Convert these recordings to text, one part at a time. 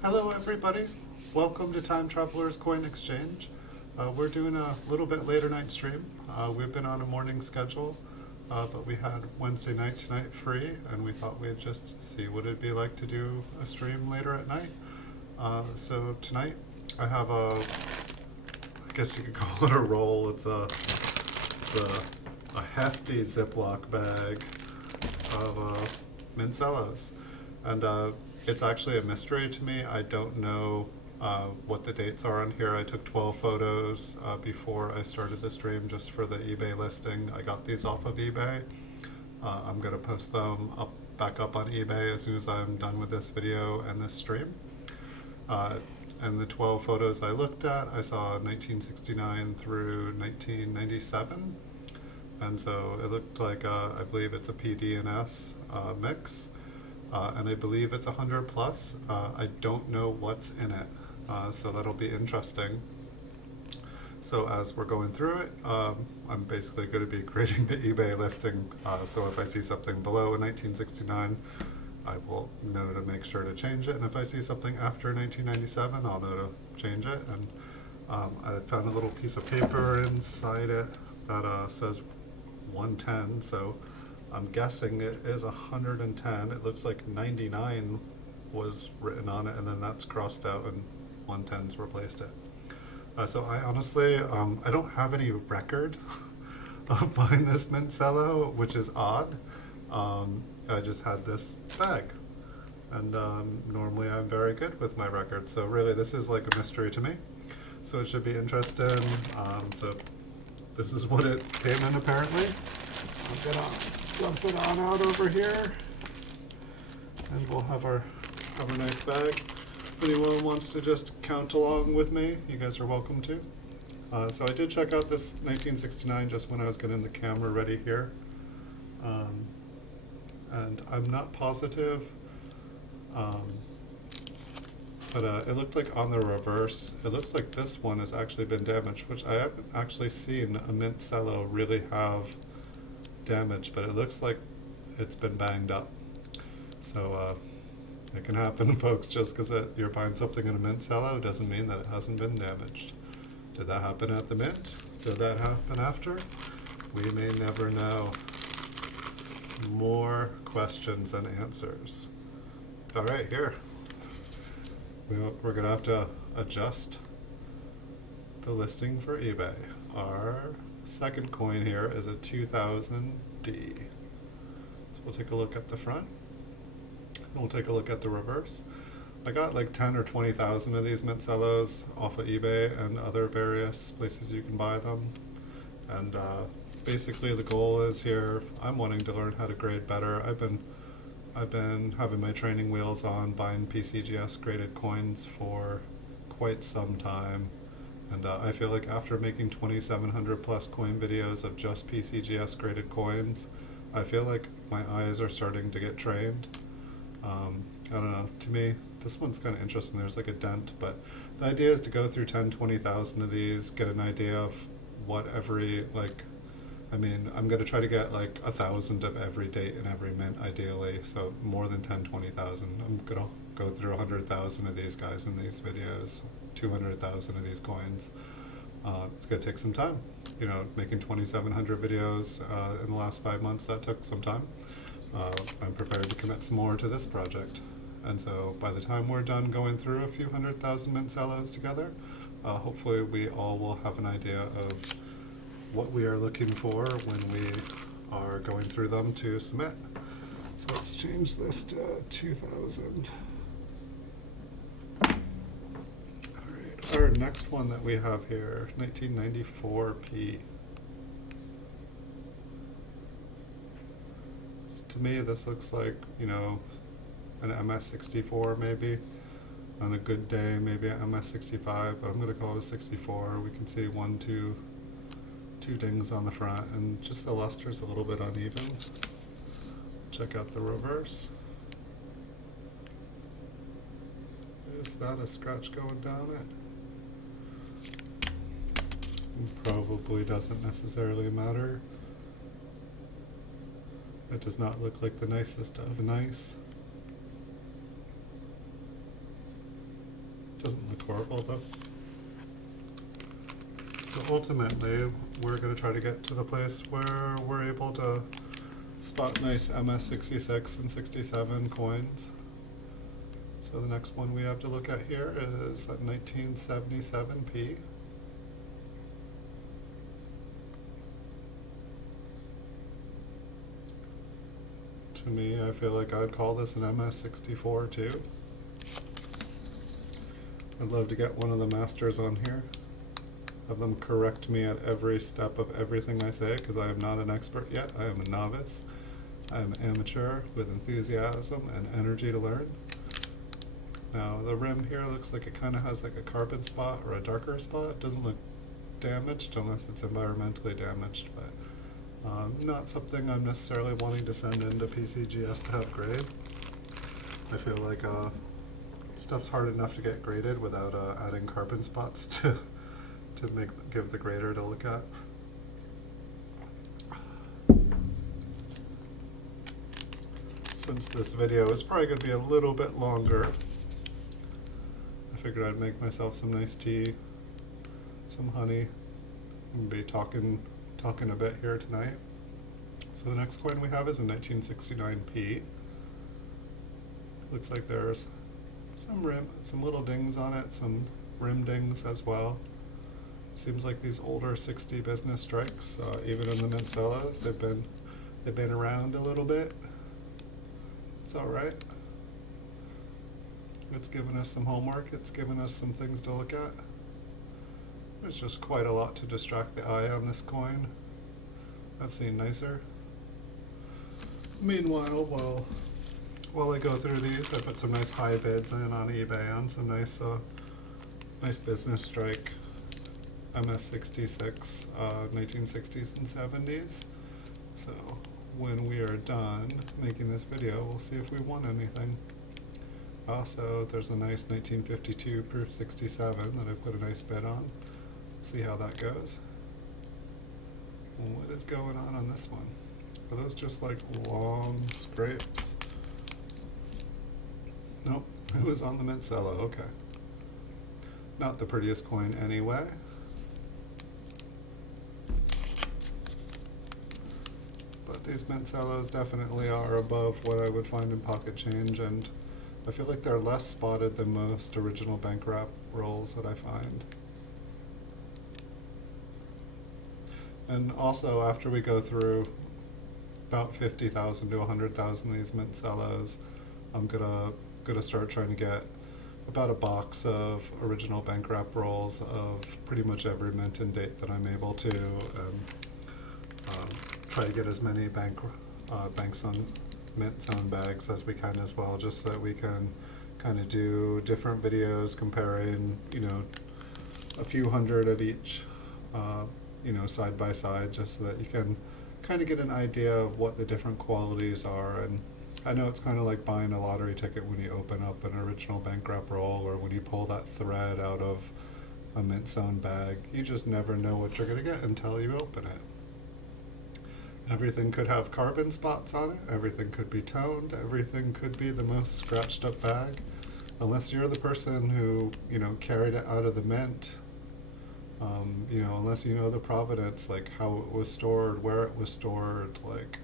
Hello everybody, welcome to Time Traveler's Coin Exchange. We're doing a little bit later night stream. We've been on a morning schedule, but we had Wednesday night tonight free, and we thought we'd just see what it'd be like to do a stream later at night. So tonight I have I guess you could call it a roll. It's a hefty Ziploc bag of mint Cellos. And it's actually a mystery to me. I don't know what the dates are on here. I took 12 photos before I started the stream just for the eBay listing. I got these off of eBay. I'm going to post them back up on eBay as soon as I'm done with this video and this stream. And the 12 photos I looked at, I saw 1969 through 1997. And so it looked like, I believe it's a PD and S mix. And I believe it's 100 plus. I don't know what's in it, so that'll be interesting. So as we're going through it, I'm basically going to be creating the eBay listing, so if I see something below a 1969, I will know to make sure to change it, and if I see something after 1997, I'll know to change it. And I found a little piece of paper inside it that says 110, so I'm guessing it is 110. It looks like 99 was written on it, and then that's crossed out and 110's replaced it. So I honestly, I don't have any record of buying this mint Cello, which is odd. I just had this bag, and normally I'm very good with my record, so really this is like a mystery to me. So it should be interesting. So this is what it came in apparently. I'm gonna dump it on out over here, and we'll have our nice bag. If anyone wants to just count along with me, you guys are welcome to. So I did check out this 1969 just when I was getting the camera ready here, and I'm not positive, but it looked like on the reverse, it looks like this one has actually been damaged, which I haven't actually seen a mint Cello really have damage, but it looks like it's been banged up. So it can happen, folks. Just because you're buying something in a mint Cello doesn't mean that it hasn't been damaged. Did that happen at the mint? Did that happen after? We may never know. More questions than answers. All right, here. We're going to have to adjust the listing for eBay. Our second coin here is a 2000D. So we'll take a look at the front, and we'll take a look at the reverse. I got like 10 or 20,000 of these mint Cellos off of eBay and other various places you can buy them. And basically the goal is here, I'm wanting to learn how to grade better. I've been having my training wheels on, buying PCGS graded coins for quite some time. And I feel like after making 2,700 plus coin videos of just PCGS graded coins, I feel like my eyes are starting to get trained. I don't know, to me, this one's kind of interesting. There's like a dent, but the idea is to go through 10, 20,000 of these, get an idea of what every, like, I mean, I'm going to try to get like 1,000 of every date and every mint ideally, so more than 10, 20,000. I'm going to go through 100,000 of these guys in these videos, 200,000 of these coins. It's going to take some time. You know, making 2,700 videos in the last 5 months, that took some time. I'm prepared to commit some more to this project. And so by the time we're done going through a few 100,000 mint Cellos together, hopefully we all will have an idea of what we are looking for when we are going through them to submit. So let's change this to 2,000. Our next one that we have here, 1994p. To me, this looks like, you know, an MS64 maybe. On a good day, maybe an MS65, but I'm going to call it a 64. We can see two dings on the front, and just the luster's a little bit uneven. Check out the reverse. Is that a scratch going down it? Probably doesn't necessarily matter. It does not look like the nicest of nice. rhetorical though. So ultimately, we're going to try to get to the place where we're able to spot nice MS66 and 67 coins. So the next one we have to look at here is a 1977p. To me, I feel like I'd call this an MS64 too. I'd love to get one of the masters on here. Have them correct me at every step of everything I say, because I am not an expert yet. I am a novice. I am amateur with enthusiasm and energy to learn. Now the rim here looks like it kind of has like a carbon spot or a darker spot. It doesn't look damaged unless it's environmentally damaged, but not something I'm necessarily wanting to send into PCGS to have grade. I feel like stuff's hard enough to get graded without adding carbon spots to give the grader to look at. Since this video is probably going to be a little bit longer, I figured I'd make myself some nice tea, some honey, and be talking a bit here tonight. So the next coin we have is a 1969p. Looks like there's some little dings on it, some rim dings as well. Seems like these older 60 business strikes, even in the mint cellos, they've been around a little bit. It's all right. It's given us some homework. It's given us some things to look at. There's just quite a lot to distract the eye on this coin. I've seen nicer. Meanwhile, while I go through these, I put some nice high bids in on eBay on some nice business strike MS66, 1960s and 70s. So when we are done making this video, we'll see if we won anything. Also, there's a nice 1952 proof 67 that I put a nice bid on. See how that goes. What is going on this one? Are those just like long scrapes? Nope, it was on the mint cello, okay. Not the prettiest coin anyway. But these mint cellos definitely are above what I would find in pocket change, and I feel like they're less spotted than most original bank wrap rolls that I find. And also, after we go through about 50,000 to 100,000 of these mint cellos, I'm gonna start trying to get about a box of original bank wrap rolls of pretty much every mint and date that I'm able to, and try to get as many banks on mint zone bags as we can as well, just so that we can kind of do different videos comparing, a few hundred of each, side by side, just so that you can kind of get an idea of what the different qualities are. And I know it's kind of like buying a lottery ticket when you open up an original bank wrap roll, or when you pull that thread out of a mint zone bag. You just never know what you're going to get until you open it. Everything could have carbon spots on it, everything could be toned, everything could be the most scratched up bag. Unless you're the person who, carried it out of the mint, unless you know the provenance, like how it was stored, where it was stored, like,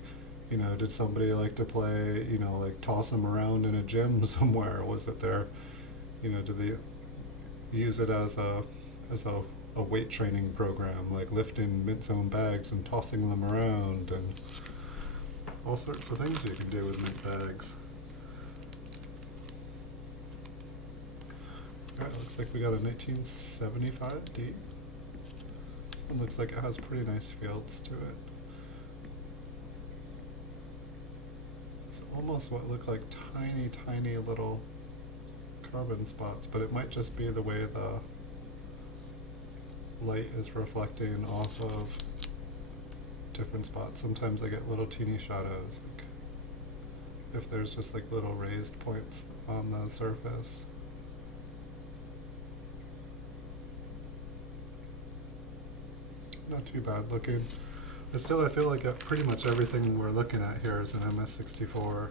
did somebody like to play, like toss them around in a gym somewhere? Was it there, did they use it as a weight training program, like lifting mint zone bags and tossing them around, and all sorts of things you can do with mint bags. Alright, looks like we got a 1975D. This one looks like it has pretty nice fields to it. It's almost what look like tiny, tiny little carbon spots, but it might just be the way the light is reflecting off of different spots. Sometimes I get little teeny shadows, like if there's just like little raised points on the surface. Not too bad looking. But still, I feel like pretty much everything we're looking at here is an MS64.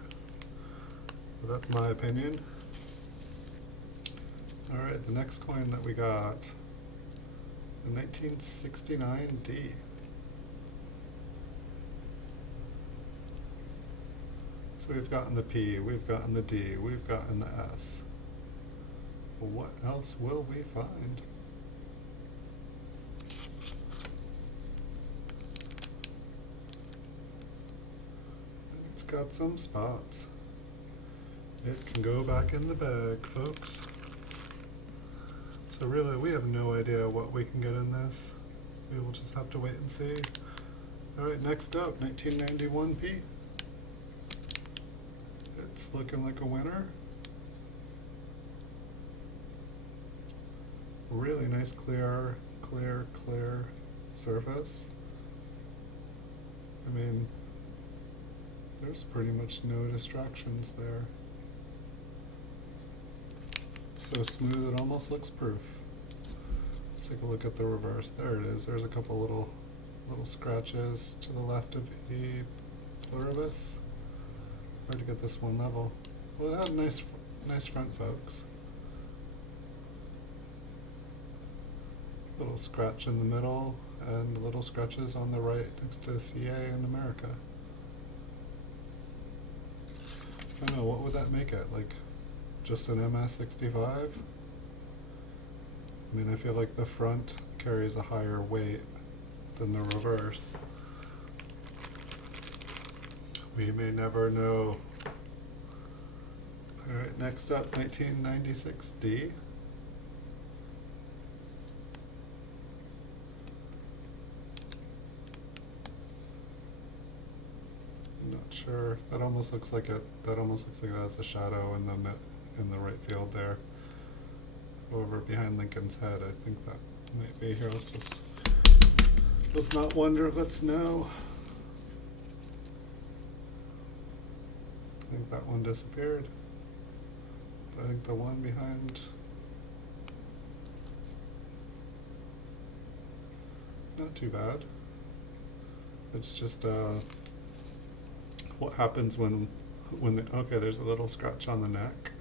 But that's my opinion. Alright, the next coin that we got, the 1969D. So we've gotten the P, we've gotten the D, we've gotten the S. Well, what else will we find? It's got some spots. It can go back in the bag, folks. So really, we have no idea what we can get in this. We will just have to wait and see. Alright, next up, 1991P. It's looking like a winner. Really nice clear surface. I mean, there's pretty much no distractions there. It's so smooth it almost looks proof. Let's take a look at the reverse. There it is. There's a couple little scratches to the left of E pluribus. Hard to get this one level. Well, it had a nice front, folks. Little scratch in the middle and little scratches on the right next to CA in America. I don't know, what would that make it? Like just an MS65? I mean, I feel like the front carries a higher weight than the reverse. We may never know. Alright, next up, 1996D. I'm not sure. That almost looks like it has a shadow in the right field there. Over behind Lincoln's head. I think that might be here. Let's not wonder, let's know. I think that one disappeared. I think the one behind, not too bad. It's just what happens when okay, there's a little scratch on the neck.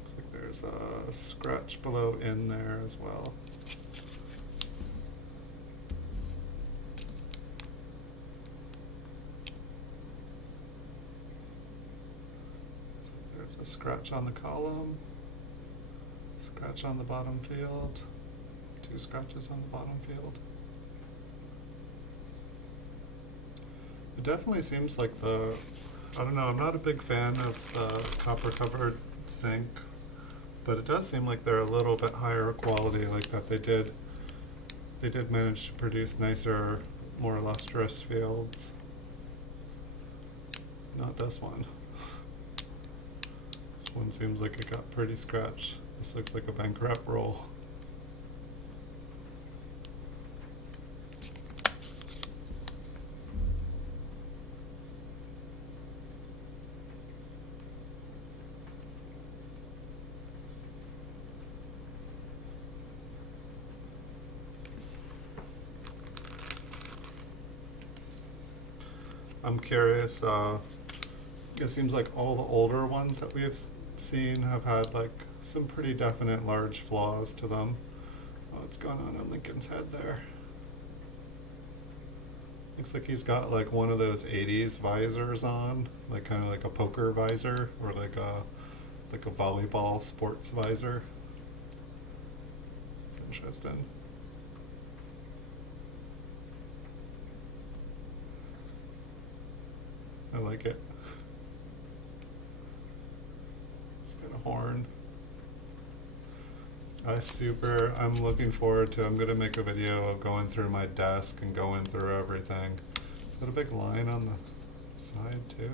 Looks like there's a scratch below in there as well. There's a scratch on the column, scratch on the bottom field, two scratches on the bottom field. It definitely seems like I don't know, I'm not a big fan of the copper covered zinc, but it does seem like they're a little bit higher quality, like that they did manage to produce nicer, more lustrous fields. Not this one. This one seems like it got pretty scratched. This looks like a bankrupt roll. I'm curious, it seems like all the older ones that we've seen have had like some pretty definite large flaws to them. What's going on Lincoln's head there? Looks like he's got like one of those 80s visors on, like kind of like a poker visor or like a volleyball sports visor. It's interesting. I like it. It's got a horn. I'm looking forward to, I'm gonna make a video of going through my desk and going through everything. Is that a big line on the side too?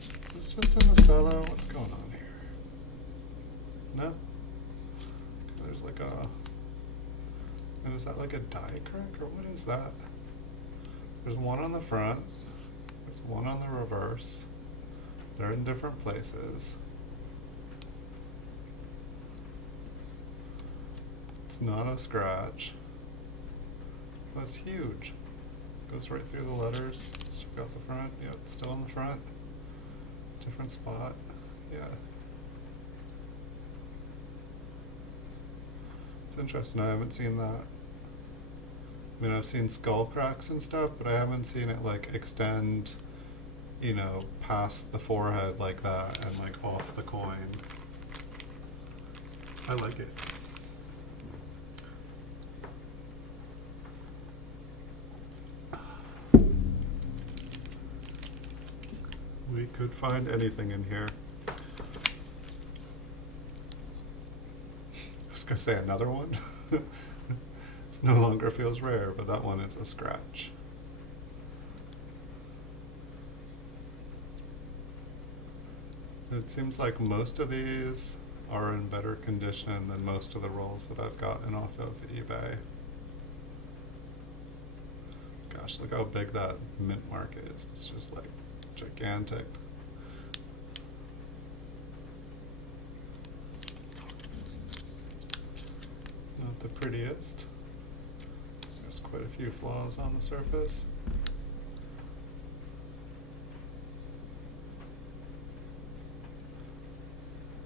Is this just in the cello? What's going on here? No? There's like and is that like a die crack or what is that? There's one on the front. There's one on the reverse. They're in different places. It's not a scratch. That's huge. Goes right through the letters. Let's check out the front. Yep, it's still in the front. Different spot. Yeah. It's interesting. I haven't seen that. I mean, I've seen skull cracks and stuff, but I haven't seen it like extend, you know, past the forehead like that and like off the coin. I like it. We could find anything in here. I was gonna say another one. This no longer feels rare, but that one is a scratch. It seems like most of these are in better condition than most of the rolls that I've gotten off of eBay. Gosh, look how big that mint mark is. It's just like gigantic. Not the prettiest. There's quite a few flaws on the surface.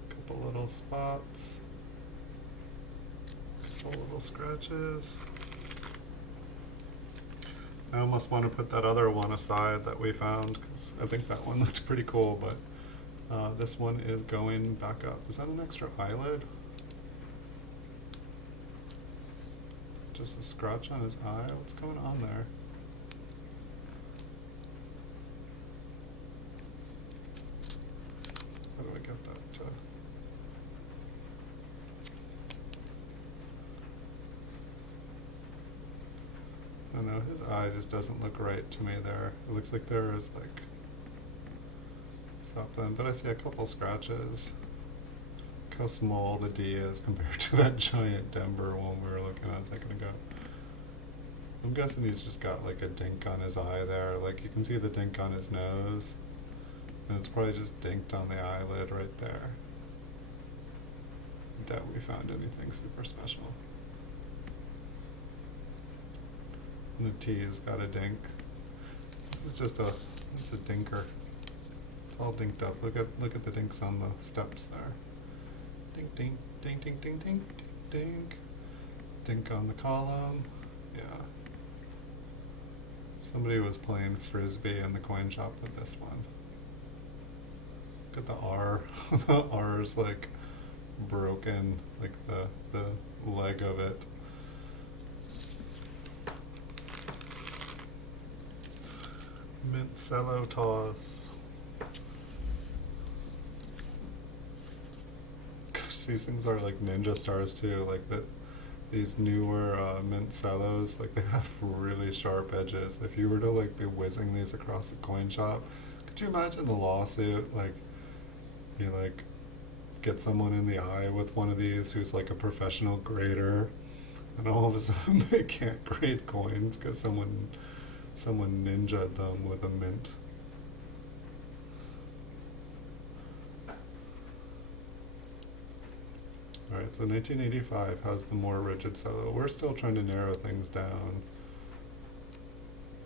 Couple little spots. Couple little scratches. I almost want to put that other one aside that we found because I think that one looked pretty cool, but this one is going back up. Is that an extra eyelid? Just a scratch on his eye? What's going on there? How do I get that to... I don't know, his eye just doesn't look right to me there. It looks like there is like something, but I see a couple scratches. Look how small the D is compared to that giant Denver one we were looking at a second ago. I'm guessing he's just got like a dink on his eye there. Like you can see the dink on his nose, and it's probably just dinked on the eyelid right there. I doubt we found anything super special. And the T's got a dink. This is just it's a dinker. It's all dinked up. Look at the dinks on the steps there. Dink, dink, dink, dink, dink, dink, dink, dink. Dink on the column. Yeah. Somebody was playing frisbee in the coin shop with this one. Look at the R. The R is like broken, like the leg of it. Mint Cello toss. Gosh, these things are like ninja stars too. Like these newer mint cellos, like they have really sharp edges. If you were to like be whizzing these across the coin shop, could you imagine the lawsuit? Like you like get someone in the eye with one of these who's like a professional grader, and all of a sudden they can't grade coins because someone ninja'd them with a mint. Alright, so 1985 has the more rigid cello. We're still trying to narrow things down.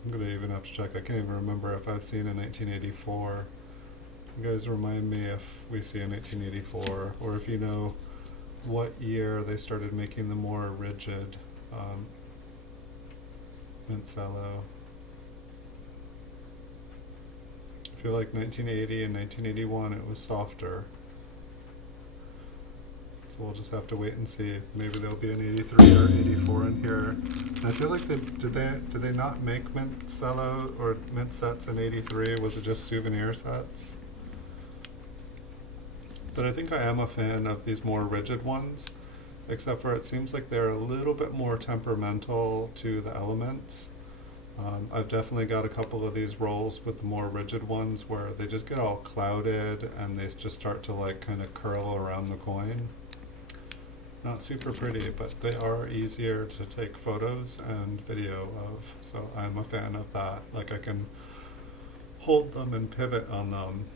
I'm gonna even have to check. I can't even remember if I've seen a 1984. You guys remind me if we see a 1984, or if you know what year they started making the more rigid mint cello. I feel like 1980 and 1981 it was softer. So we'll just have to wait and see. Maybe there'll be an 83 or 84 in here. And I feel like did they not make mint cello or mint sets in 83? Was it just souvenir sets? But I think I am a fan of these more rigid ones, except for it seems like they're a little bit more temperamental to the elements. I've definitely got a couple of these rolls with the more rigid ones where they just get all clouded and they just start to like kind of curl around the coin. Not super pretty, but they are easier to take photos and video of, so I'm a fan of that. Like I can hold them and pivot on them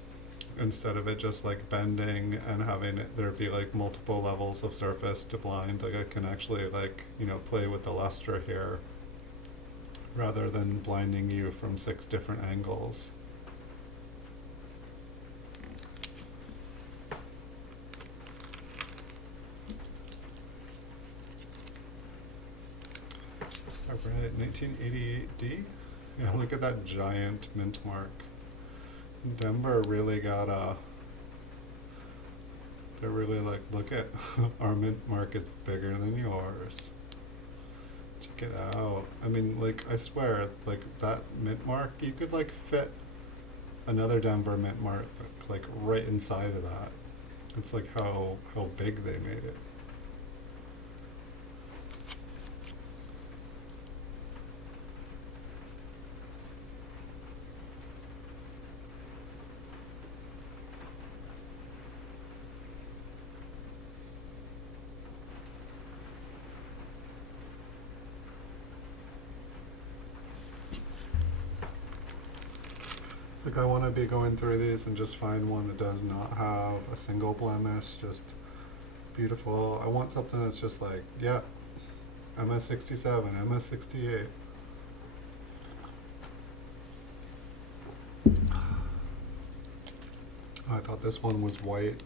instead of it just like bending and having there be like multiple levels of surface to blind. Like I can actually like, you know, play with the luster here rather than blinding you from 6 different angles. 1988D. Yeah, look at that giant mint mark. Denver really got they're really like, look at our mint mark is bigger than yours. Check it out. I mean, like, I swear, like, that mint mark, you could, like, fit another Denver mint mark, like, right inside of that. It's like how big they made it. It's like I want to be going through these and just find one that does not have a single blemish, just beautiful. I want something that's just like, yeah, MS67, MS68. I thought this one was white.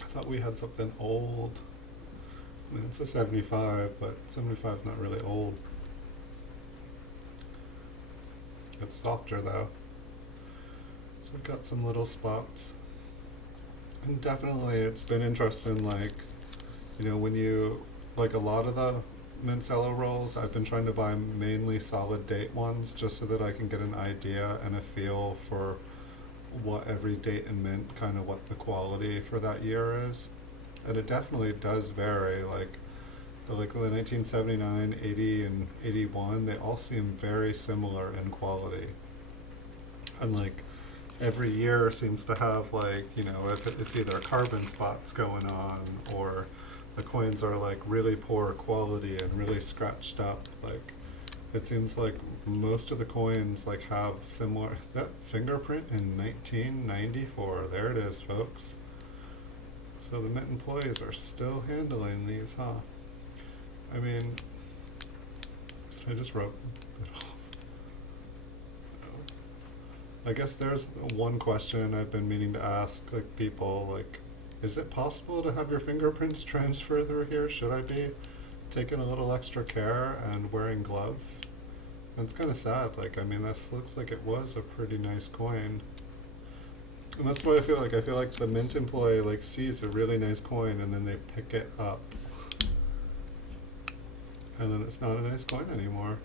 I thought we had something old. I mean, it's a 75, but 75 is not really old. It's softer though. So we've got some little spots. And definitely it's been interesting, like, you know, when you, like a lot of the mint Cello rolls, I've been trying to buy mainly solid date ones just so that I can get an idea and a feel for what every date and mint, kind of what the quality for that year is. And it definitely does vary, like the 1979, 80, and 81, they all seem very similar in quality. And like every year seems to have, like, you know, if it's either carbon spots going on or the coins are like really poor quality and really scratched up. Like it seems like most of the coins like have similar, that fingerprint in 1994, there it is, folks. So the mint employees are still handling these, huh? I mean, I just wrote it off. No. I guess there's one question I've been meaning to ask, like, people, like, is it possible to have your fingerprints transfer through here? Should I be taking a little extra care and wearing gloves? And it's kind of sad. Like, I mean, this looks like it was a pretty nice coin. And that's why I feel like the mint employee, like, sees a really nice coin and then they pick it up. And then it's not a nice coin anymore.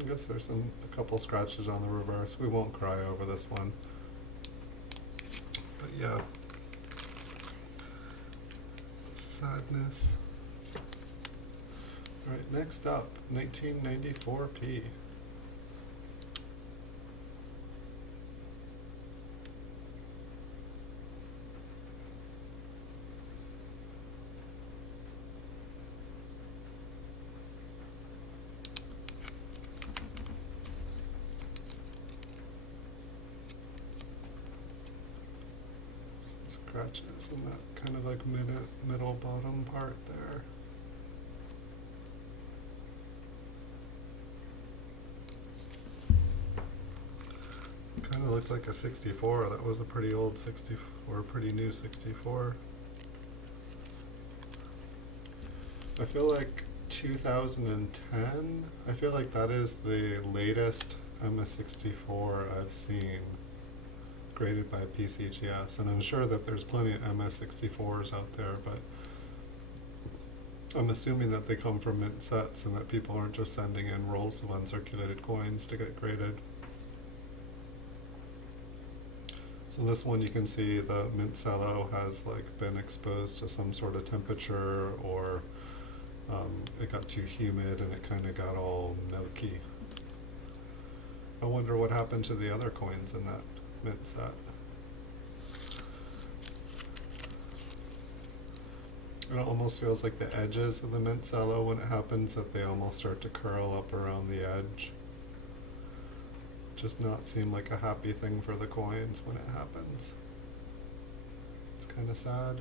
I guess there's a couple scratches on the reverse. We won't cry over this one. But yeah. Sadness. Alright, next up, 1994p. Scratches in that kind of like middle bottom part there. Kind of looked like a 64. That was a pretty old 64, or pretty new 64. I feel like 2010, I feel like that is the latest MS64 I've seen graded by PCGS, and I'm sure that there's plenty of MS64s out there, but I'm assuming that they come from mint sets and that people aren't just sending in rolls of uncirculated coins to get graded. So this one, you can see the mint Cello has like been exposed to some sort of temperature, or it got too humid and it kind of got all milky. I wonder what happened to the other coins in that mint set. It almost feels like the edges of the mint Cello, when it happens, that they almost start to curl up around the edge. Just not seem like a happy thing for the coins when it happens. It's kind of sad.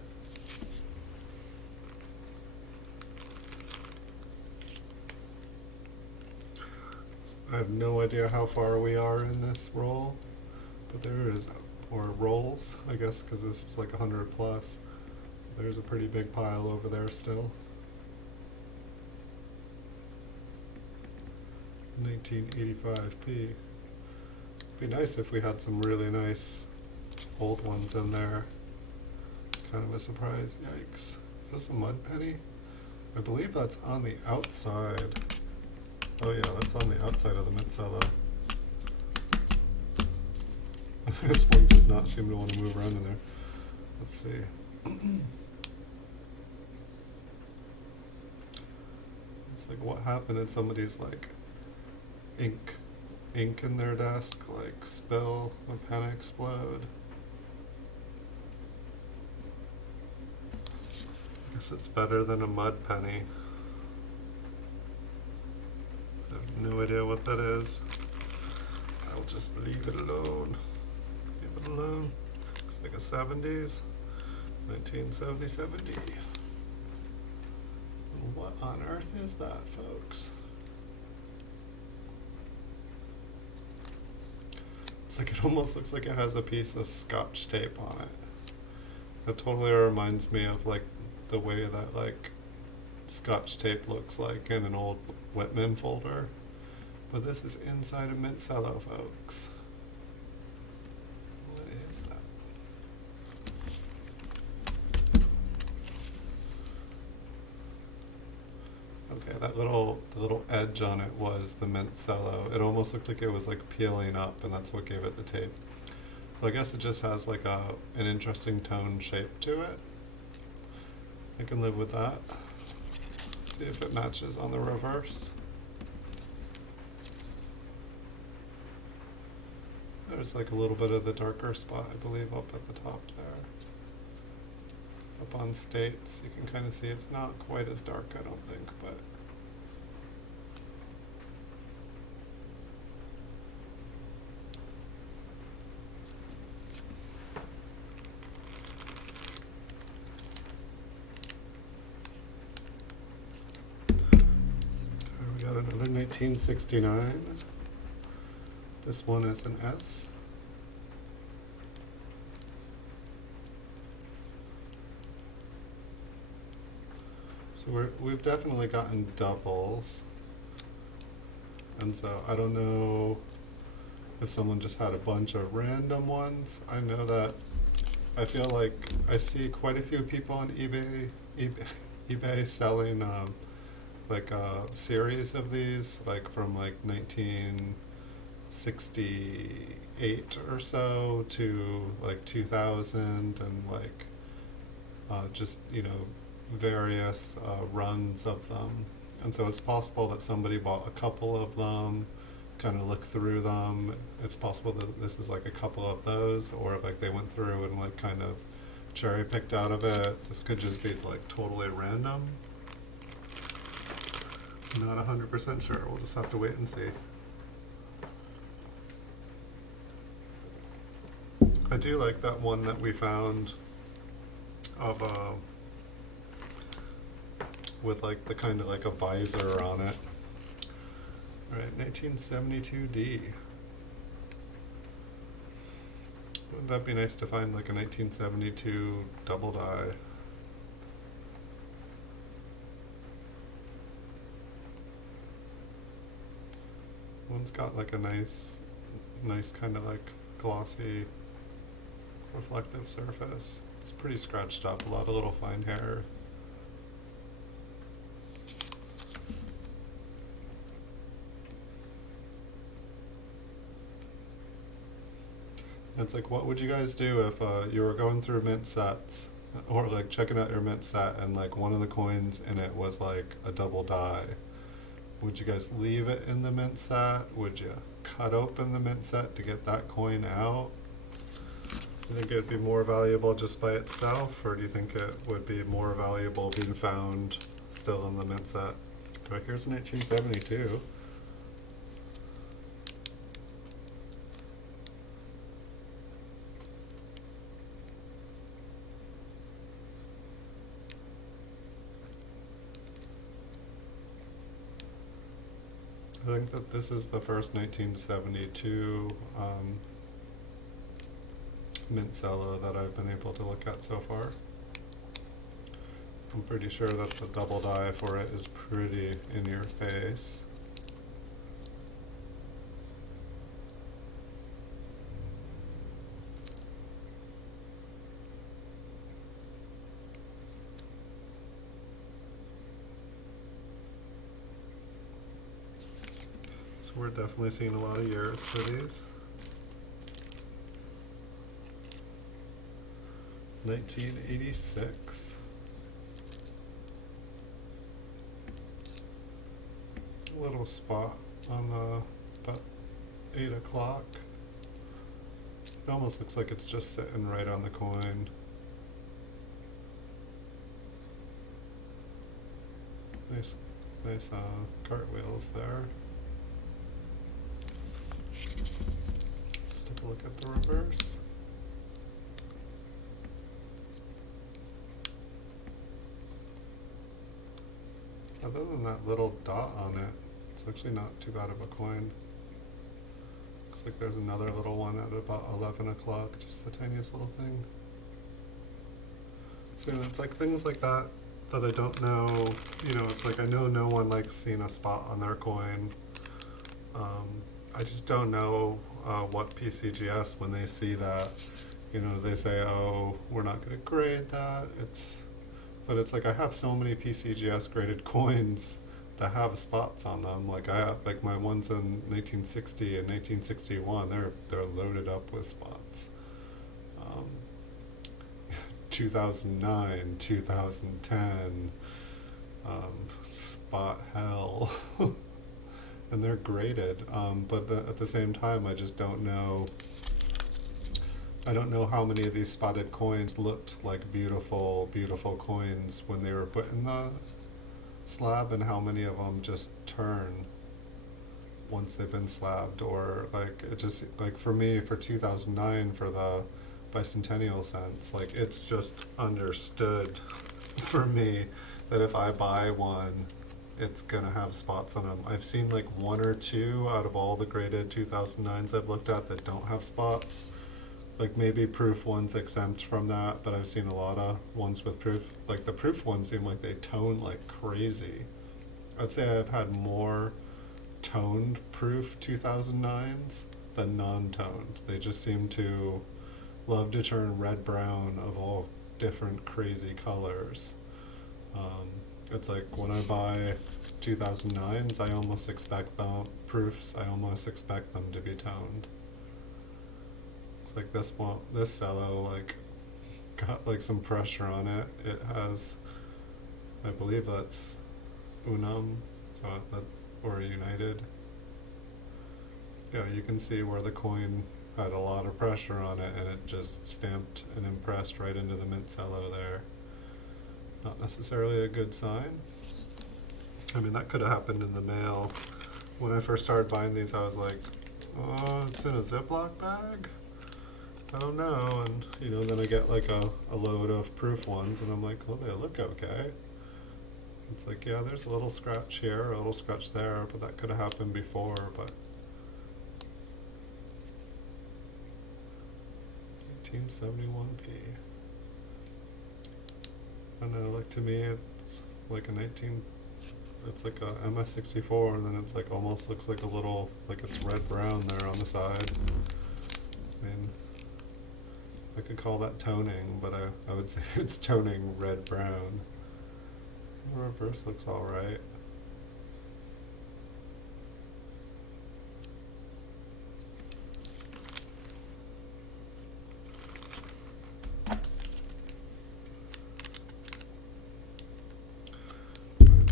I have no idea how far we are in this roll, but there is, or rolls, I guess, because this is like 100 plus. There's a pretty big pile over there still. 1985p. Be nice if we had some really nice old ones in there. Kind of a surprise. Yikes. Is this a mud penny? I believe that's on the outside. Oh yeah, that's on the outside of the mint cello. This one does not seem to want to move around in there. Let's see. It's like, what happened? Did somebody's like ink in their desk like spill, a pen explode? I guess it's better than a mud penny. I have no idea what that is. I'll just leave it alone. Leave it alone. Looks like a 70s. 1970. What on earth is that, folks? It's like, it almost looks like it has a piece of scotch tape on it. It totally reminds me of like the way that like scotch tape looks like in an old Whitman folder. But this is inside a mint cello, folks. What is that? Okay, the little edge on it was the mint cello. It almost looked like it was like peeling up, and that's what gave it the tape. So I guess it just has like an interesting tone shape to it. I can live with that. See if it matches on the reverse. There's like a little bit of the darker spot, I believe, up at the top there. Up on states, you can kind of see it's not quite as dark, I don't think, but we got another 1969. This one is an S. So we've definitely gotten doubles. And so I don't know if someone just had a bunch of random ones. I know that I feel like I see quite a few people on eBay selling like a series of these, like from like 1968 or so to like 2000, and like just, you know, various runs of them. And so it's possible that somebody bought a couple of them, kind of looked through them. It's possible that this is like a couple of those, or like they went through and like kind of cherry picked out of it. This could just be like totally random. Not 100% sure. We'll just have to wait and see. I do like that one that we found of with like the kind of like a visor on it. All right, 1972D. Wouldn't that be nice to find like a 1972 double die? One's got like a nice kind of like glossy reflective surface. It's pretty scratched up, a lot of little fine hair. It's like, what would you guys do if you were going through mint sets, or like checking out your mint set, and like one of the coins in it was like a double die? Would you guys leave it in the mint set? Would you cut open the mint set to get that coin out? Do you think it would be more valuable just by itself, or do you think it would be more valuable being found still in the mint set? But here's 1972. I think that this is the first 1972 mint cello that I've been able to look at so far. I'm pretty sure that the double die for it is pretty in your face. So we're definitely seeing a lot of years for these. 1986. Little spot on the about 8 o'clock. It almost looks like it's just sitting right on the coin. Nice cartwheels there. Let's take a look at the reverse. Other than that little dot on it, it's actually not too bad of a coin. Looks like there's another little one at about 11 o'clock, just the tiniest little thing. So it's like things like that that I don't know, you know, it's like I know no one likes seeing a spot on their coin. I just don't know what PCGS, when they see that, you know, they say, oh, we're not going to grade that. But it's like I have so many PCGS graded coins that have spots on them. Like I have, like my ones in 1960 and 1961, they're loaded up with spots. 2009, 2010, spot hell, and they're graded. But at the same time, I just don't know. I don't know how many of these spotted coins looked like beautiful, beautiful coins when they were put in the slab, and how many of them just turn once they've been slabbed, or like it just, like for me, for 2009, for the bicentennial cents, like it's just understood for me that if I buy one, it's gonna have spots on them. I've seen like one or two out of all the graded 2009s I've looked at that don't have spots. Like maybe proof one's exempt from that, but I've seen a lot of ones with proof. Like the proof ones seem like they tone like crazy. I'd say I've had more toned proof 2009s than non-toned. They just seem to love to turn red-brown of all different crazy colors. It's like when I buy 2009s, I almost expect the proofs, I almost expect them to be toned. It's like this one, this cello, like got like some pressure on it. It has, I believe that's unum, so that, or united. Yeah, you can see where the coin had a lot of pressure on it, and it just stamped and impressed right into the mint cello there. Not necessarily a good sign. I mean, that could have happened in the mail. When I first started buying these, I was like, oh, it's in a Ziploc bag? I don't know. And, you know, then I get like a load of proof ones, and I'm like, well, they look okay. It's like, yeah, there's a little scratch here, a little scratch there, but that could have happened before, but 1871p. I don't know, like to me it's like it's like a MS64, and then it's like almost looks like a little, like it's red-brown there on the side. I mean, I could call that toning, but I would say it's toning red-brown. The reverse looks alright.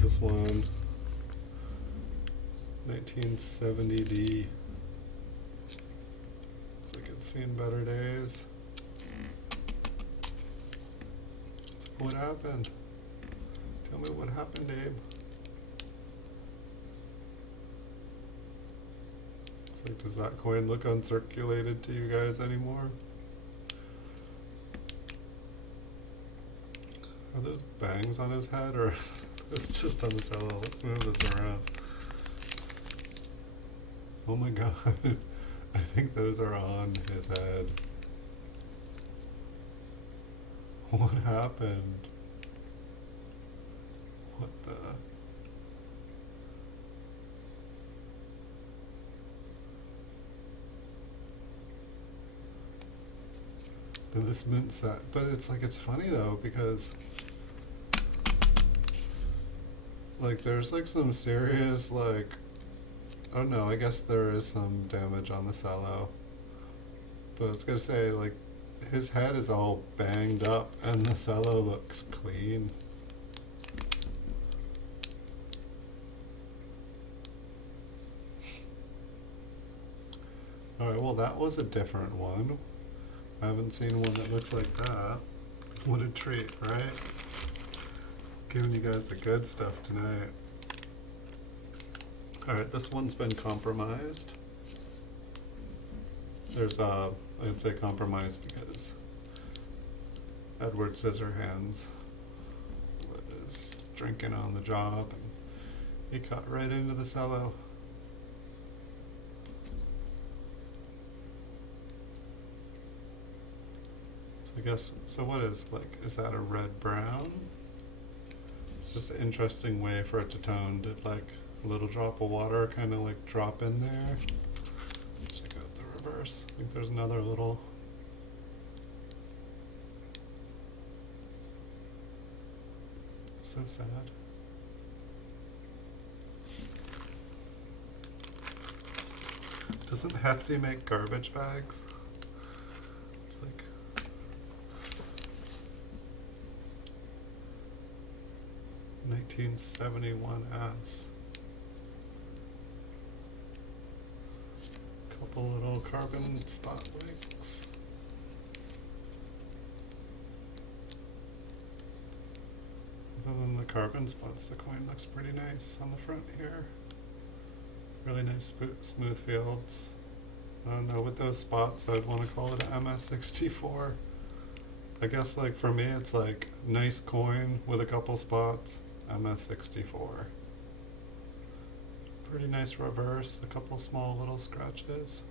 This one, 1970D. Looks like it's seen better days. So what happened? Tell me what happened, Abe. It's like, does that coin look uncirculated to you guys anymore? Are those bangs on his head, or it's just on the cello? Let's move this around. Oh my god. I think those are on his head. What happened? What the? And this mint set, but it's like, it's funny though, because like there's like some serious like Oh no, I guess there is some damage on the cello. But I was gonna say, like, his head is all banged up and the cello looks clean. Alright, well that was a different one. I haven't seen one that looks like that. What a treat, right? Giving you guys the good stuff tonight. Alright, this one's been compromised. There's I'd say compromised because Edward Scissorhands was drinking on the job and he cut right into the cello. So I guess, so what is, like, is that a red-brown? It's just an interesting way for it to tone. Did like a little drop of water kind of like drop in there? Check out the reverse. I think there's another little. So sad. Doesn't Hefty make garbage bags? It's like. $1971S. Couple little carbon spot links. Other than the carbon spots, the coin looks pretty nice on the front here. Really nice smooth fields. I don't know, with those spots I'd want to call it an MS64. I guess like for me it's like nice coin with a couple spots. MS64. Pretty nice reverse, a couple small little scratches.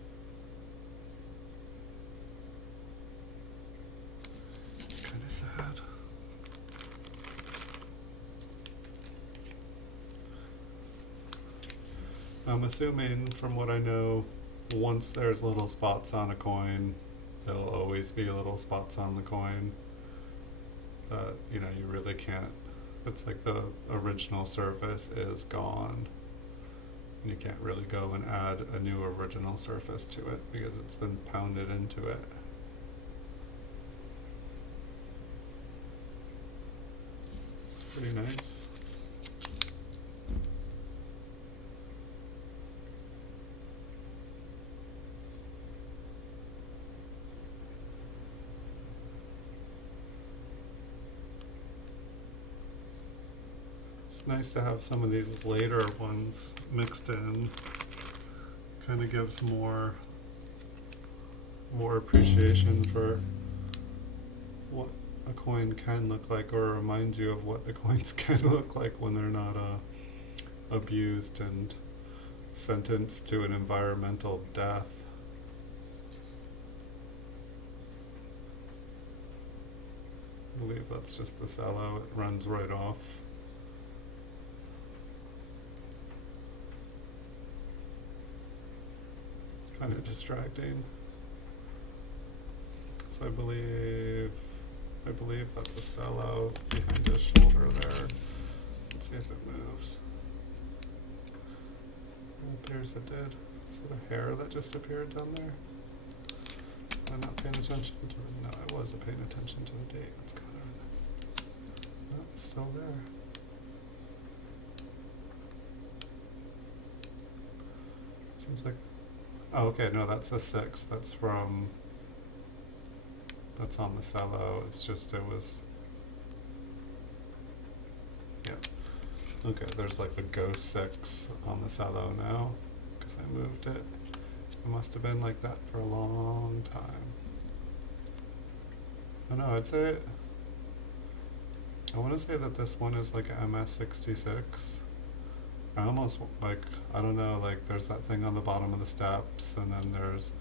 Kind of sad. I'm assuming, from what I know, once there's little spots on a coin, there'll always be little spots on the coin that, you know, you really can't. It's like the original surface is gone. And you can't really go and add a new original surface to it because it's been pounded into it. It's pretty nice. It's nice to have some of these later ones mixed in. Kind of gives more appreciation for what a coin can look like, or reminds you of what the coins can look like when they're not abused and sentenced to an environmental death. I believe that's just the cello. It runs right off. Kind of distracting. So I believe that's a cello behind his shoulder there. Let's see if it moves. It appears it did. Is it a hair that just appeared down there? I'm not paying attention to the, no, I wasn't paying attention to the date. What's going on? No, it's still there. Seems like, oh, okay, no, that's the 6. That's from, that's on the cello. It's just, it was, yeah. Okay, there's like a ghost 6 on the cello now, because I moved it. It must have been like that for a long time. I know, I'd say, I want to say that this one is like a MS66. I almost, like, I don't know, like there's that thing on the bottom of the steps, and then there's,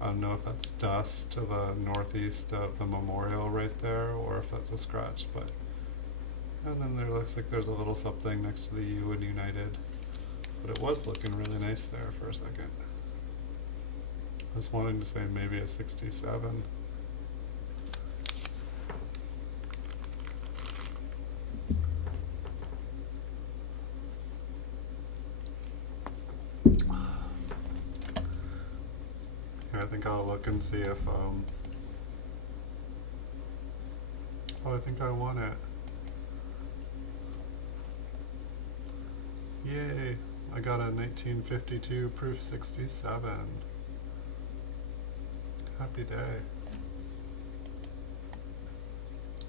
I don't know if that's dust to the northeast of the memorial right there, or if that's a scratch, but, and then there looks like there's a little something next to the U in United, but it was looking really nice there for a second. I was wanting to say maybe a 67. Here, I think I'll look and see if, oh, I think I won it. Yay! I got a 1952 proof 67. Happy day.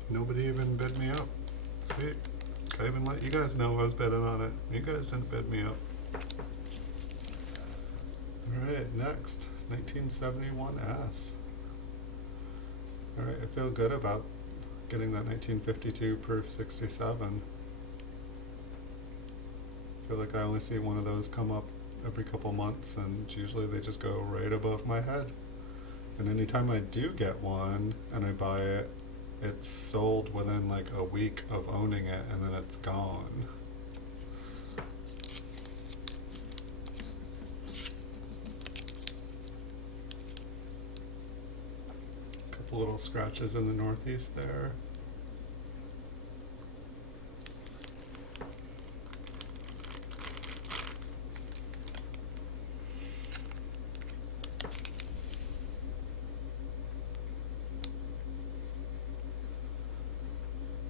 Nobody even bid me up. Sweet. I even let you guys know I was bidding on it. You guys didn't bid me up. Alright, next. 1971S. Alright, I feel good about getting that 1952 proof 67. I feel like I only see one of those come up every couple months, and usually they just go right above my head. And anytime I do get one and I buy it, it's sold within like a week of owning it, and then it's gone. A couple little scratches in the northeast there.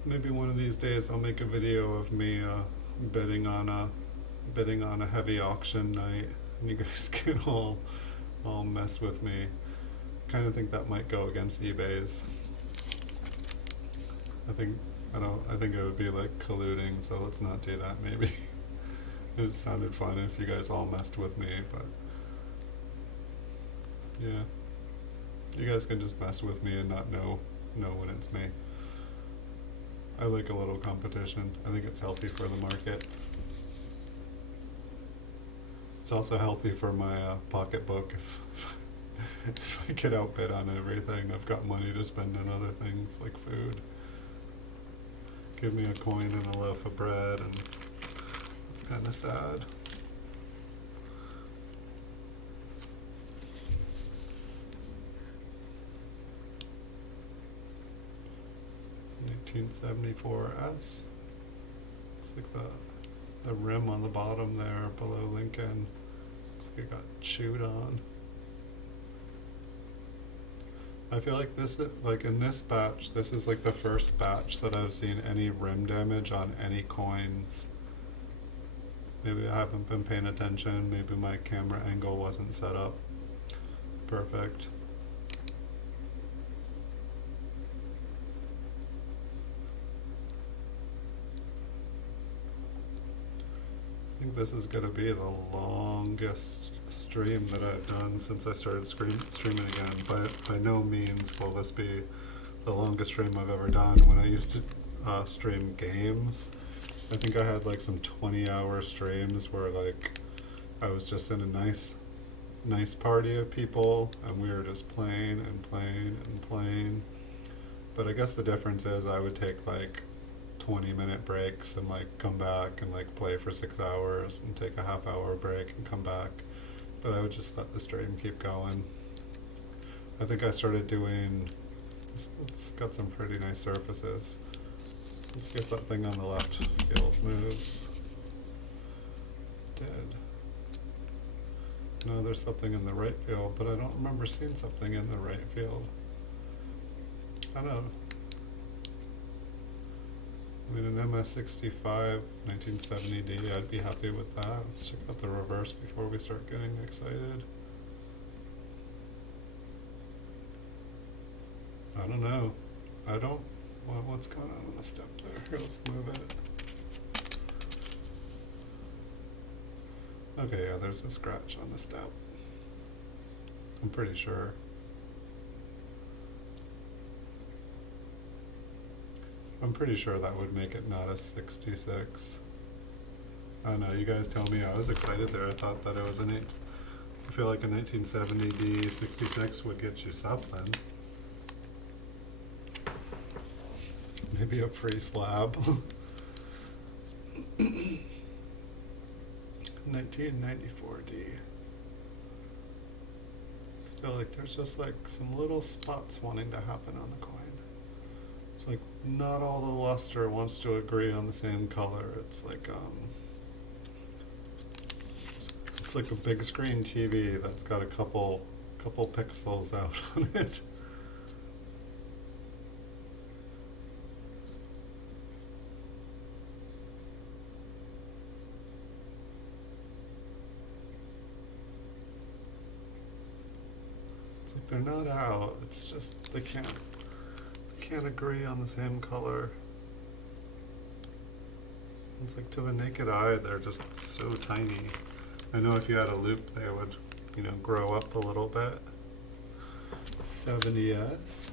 Maybe one of these days I'll make a video of me bidding on a heavy auction night, and you guys can all mess with me. Kind of think that might go against eBay's. I think it would be like colluding, so let's not do that. Maybe it sounded fun if you guys all messed with me, but yeah, you guys can just mess with me and not know when it's me. I like a little competition. I think it's healthy for the market. It's also healthy for my pocketbook. If I get outbid on everything, I've got money to spend on other things like food. Give me a coin and a loaf of bread, and it's kind of sad. $1974S. Looks like the rim on the bottom there below Lincoln. Looks like it got chewed on. I feel like this is, like in this batch, this is like the first batch that I've seen any rim damage on any coins. Maybe I haven't been paying attention. Maybe my camera angle wasn't set up perfect. I think this is going to be the longest stream that I've done since I started streaming again. By no means will this be the longest stream I've ever done. When I used to stream games, I think I had like some 20-hour streams where like I was just in a nice party of people and we were just playing and playing and playing. But I guess the difference is I would take like 20-minute breaks and like come back and like play for 6 hours and take a half-hour break and come back. But I would just let the stream keep going. I think I started doing, it's got some pretty nice surfaces. Let's see if that thing on the left field moves. Did. No, there's something in the right field, but I don't remember seeing something in the right field. I don't know. I mean, an MS65 1970D, I'd be happy with that. Let's check out the reverse before we start getting excited. I don't know. What's going on the step there? Here, let's move it. Okay, yeah, there's a scratch on the step. I'm pretty sure. I'm pretty sure that would make it not a 66. I don't know, you guys tell me. I was excited there. I thought that it was I feel like a 1970D 66 would get you something. Maybe a free slab. 1994D. I feel like there's just like some little spots wanting to happen on the coin. It's like not all the luster wants to agree on the same color. It's like a big screen TV that's got a couple couple pixels out on it. It's like they're not out, it's just they can't agree on the same color. It's like to the naked eye, they're just so tiny. I know if you had a loop, they would, you know, grow up a little bit. 70S.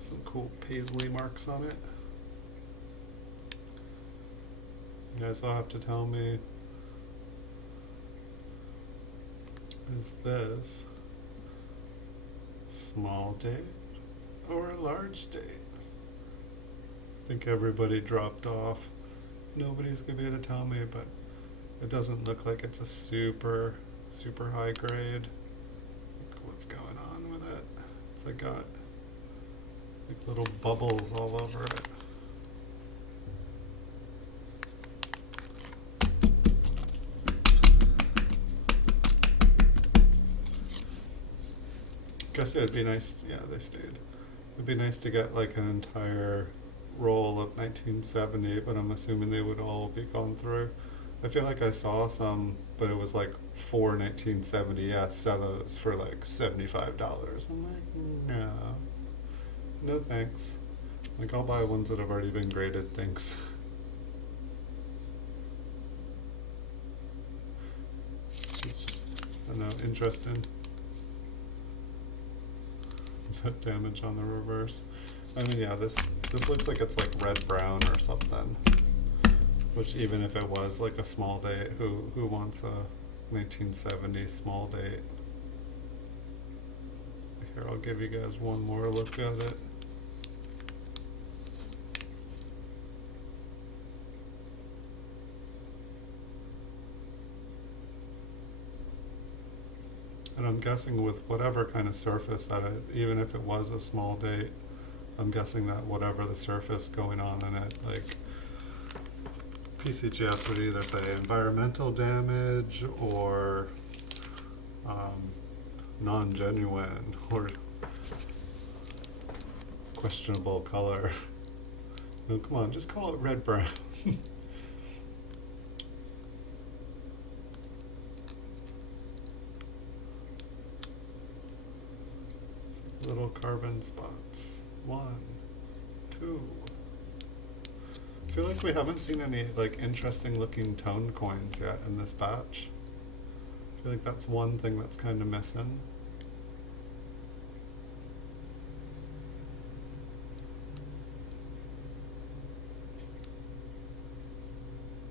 Some cool paisley marks on it. You guys will have to tell me, is this small date or a large date? I think everybody dropped off. Nobody's gonna be able to tell me, but it doesn't look like it's a super high grade. Like, what's going on with it? It's like got like little bubbles all over it. Guess it would be nice, yeah, they stayed. It'd be nice to get like an entire roll of 1970, but I'm assuming they would all be gone through. I feel like I saw some, but it was like 4 1970s Cellos for like $75. I'm like, no thanks. Like, I'll buy ones that have already been graded, thanks. It's just, I don't know, interesting. Is that damage on the reverse? I mean, yeah, this looks like it's like red brown or something. Which, even if it was like a small date, who wants a 1970 small date? Here, I'll give you guys one more look at it. And I'm guessing with whatever kind of surface that it, even if it was a small date, I'm guessing that whatever the surface going on in it, like PCGS would either say environmental damage or non-genuine or questionable color. No, come on, just call it red brown. Little carbon spots. 1, 2. I feel like we haven't seen any like interesting looking tone coins yet in this batch. I feel like that's one thing that's kind of missing.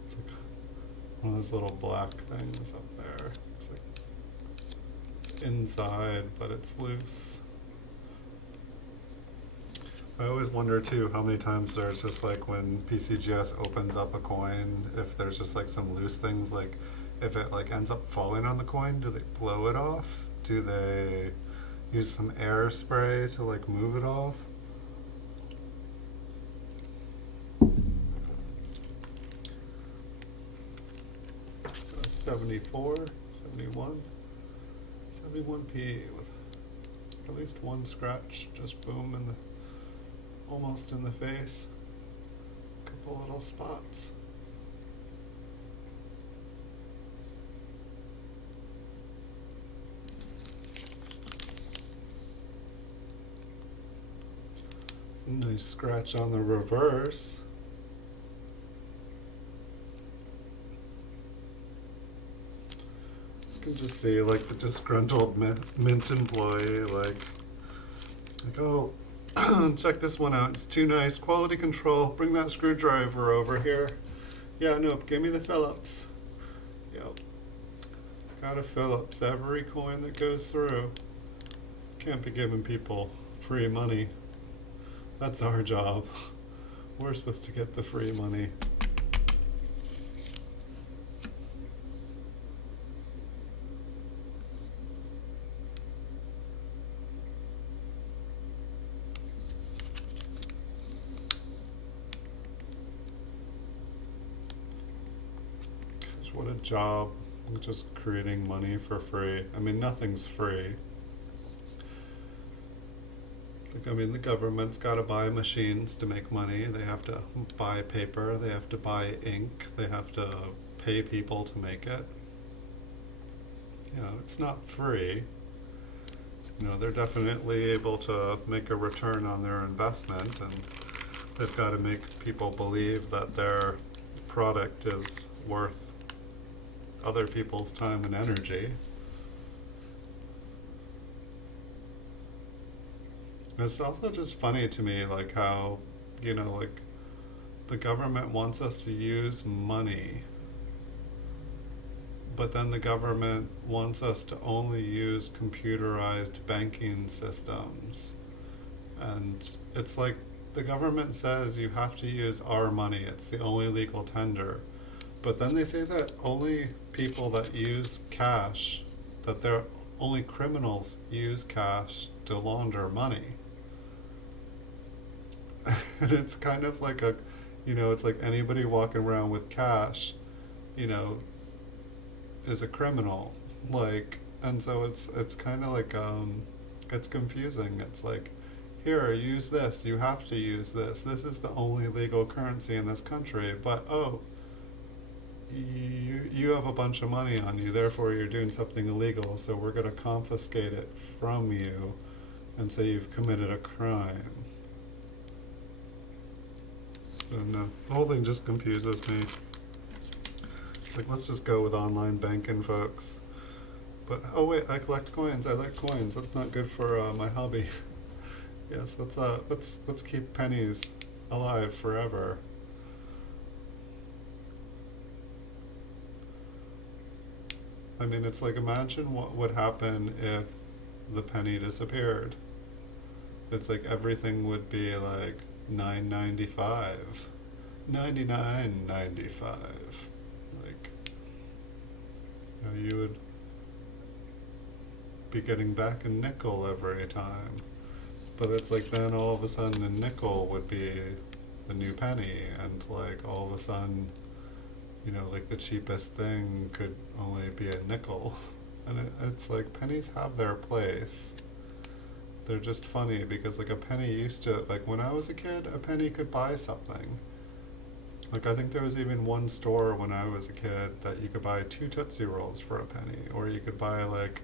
It's like one of those little black things up there. It's like it's inside, but it's loose. I always wonder too how many times there's just like when PCGS opens up a coin, if there's just like some loose things, like if it like ends up falling on the coin, do they blow it off? Do they use some air spray to like move it off? So 74, 71, 71p with at least one scratch, just boom in the almost in the face. Couple little spots. Nice scratch on the reverse. You can just see like the disgruntled mint employee like oh, check this one out, it's too nice, quality control, bring that screwdriver over here. Yeah, nope, give me the Phillips. Yep, got a Phillips every coin that goes through. Can't be giving people free money. That's our job. We're supposed to get the free money. What a job just creating money for free. I mean, nothing's free. I mean, the government's got to buy machines to make money. They have to buy paper. They have to buy ink. They have to pay people to make it. You know, it's not free. You know, they're definitely able to make a return on their investment, and they've got to make people believe that their product is worth other people's time and energy. It's also just funny to me, like how, you know, like the government wants us to use money, but then the government wants us to only use computerized banking systems. And it's like the government says you have to use our money, it's the only legal tender. But then they say that only people that use cash, that they're only criminals use cash to launder money. And it's kind of like a, you know, it's like anybody walking around with cash, you know, is a criminal. Like, and so it's kind of like, it's confusing. It's like, here, use this, you have to use this. This is the only legal currency in this country, but oh, you have a bunch of money on you, therefore you're doing something illegal, so we're going to confiscate it from you and say you've committed a crime. And the whole thing just confuses me. It's like, let's just go with online banking, folks. But, oh wait, I collect coins, I like coins, that's not good for my hobby. Yes, let's keep pennies alive forever. I mean, it's like, imagine what would happen if the penny disappeared. It's like everything would be like $9.95, $99.95. Like, you know, you would be getting back a nickel every time. But it's like then all of a sudden a nickel would be the new penny, and like all of a sudden, you know, like the cheapest thing could only be a nickel. And it's like pennies have their place. They're just funny because like a penny used to, like when I was a kid, a penny could buy something. Like I think there was even one store when I was a kid that you could buy 2 Tootsie Rolls for a penny, or you could buy like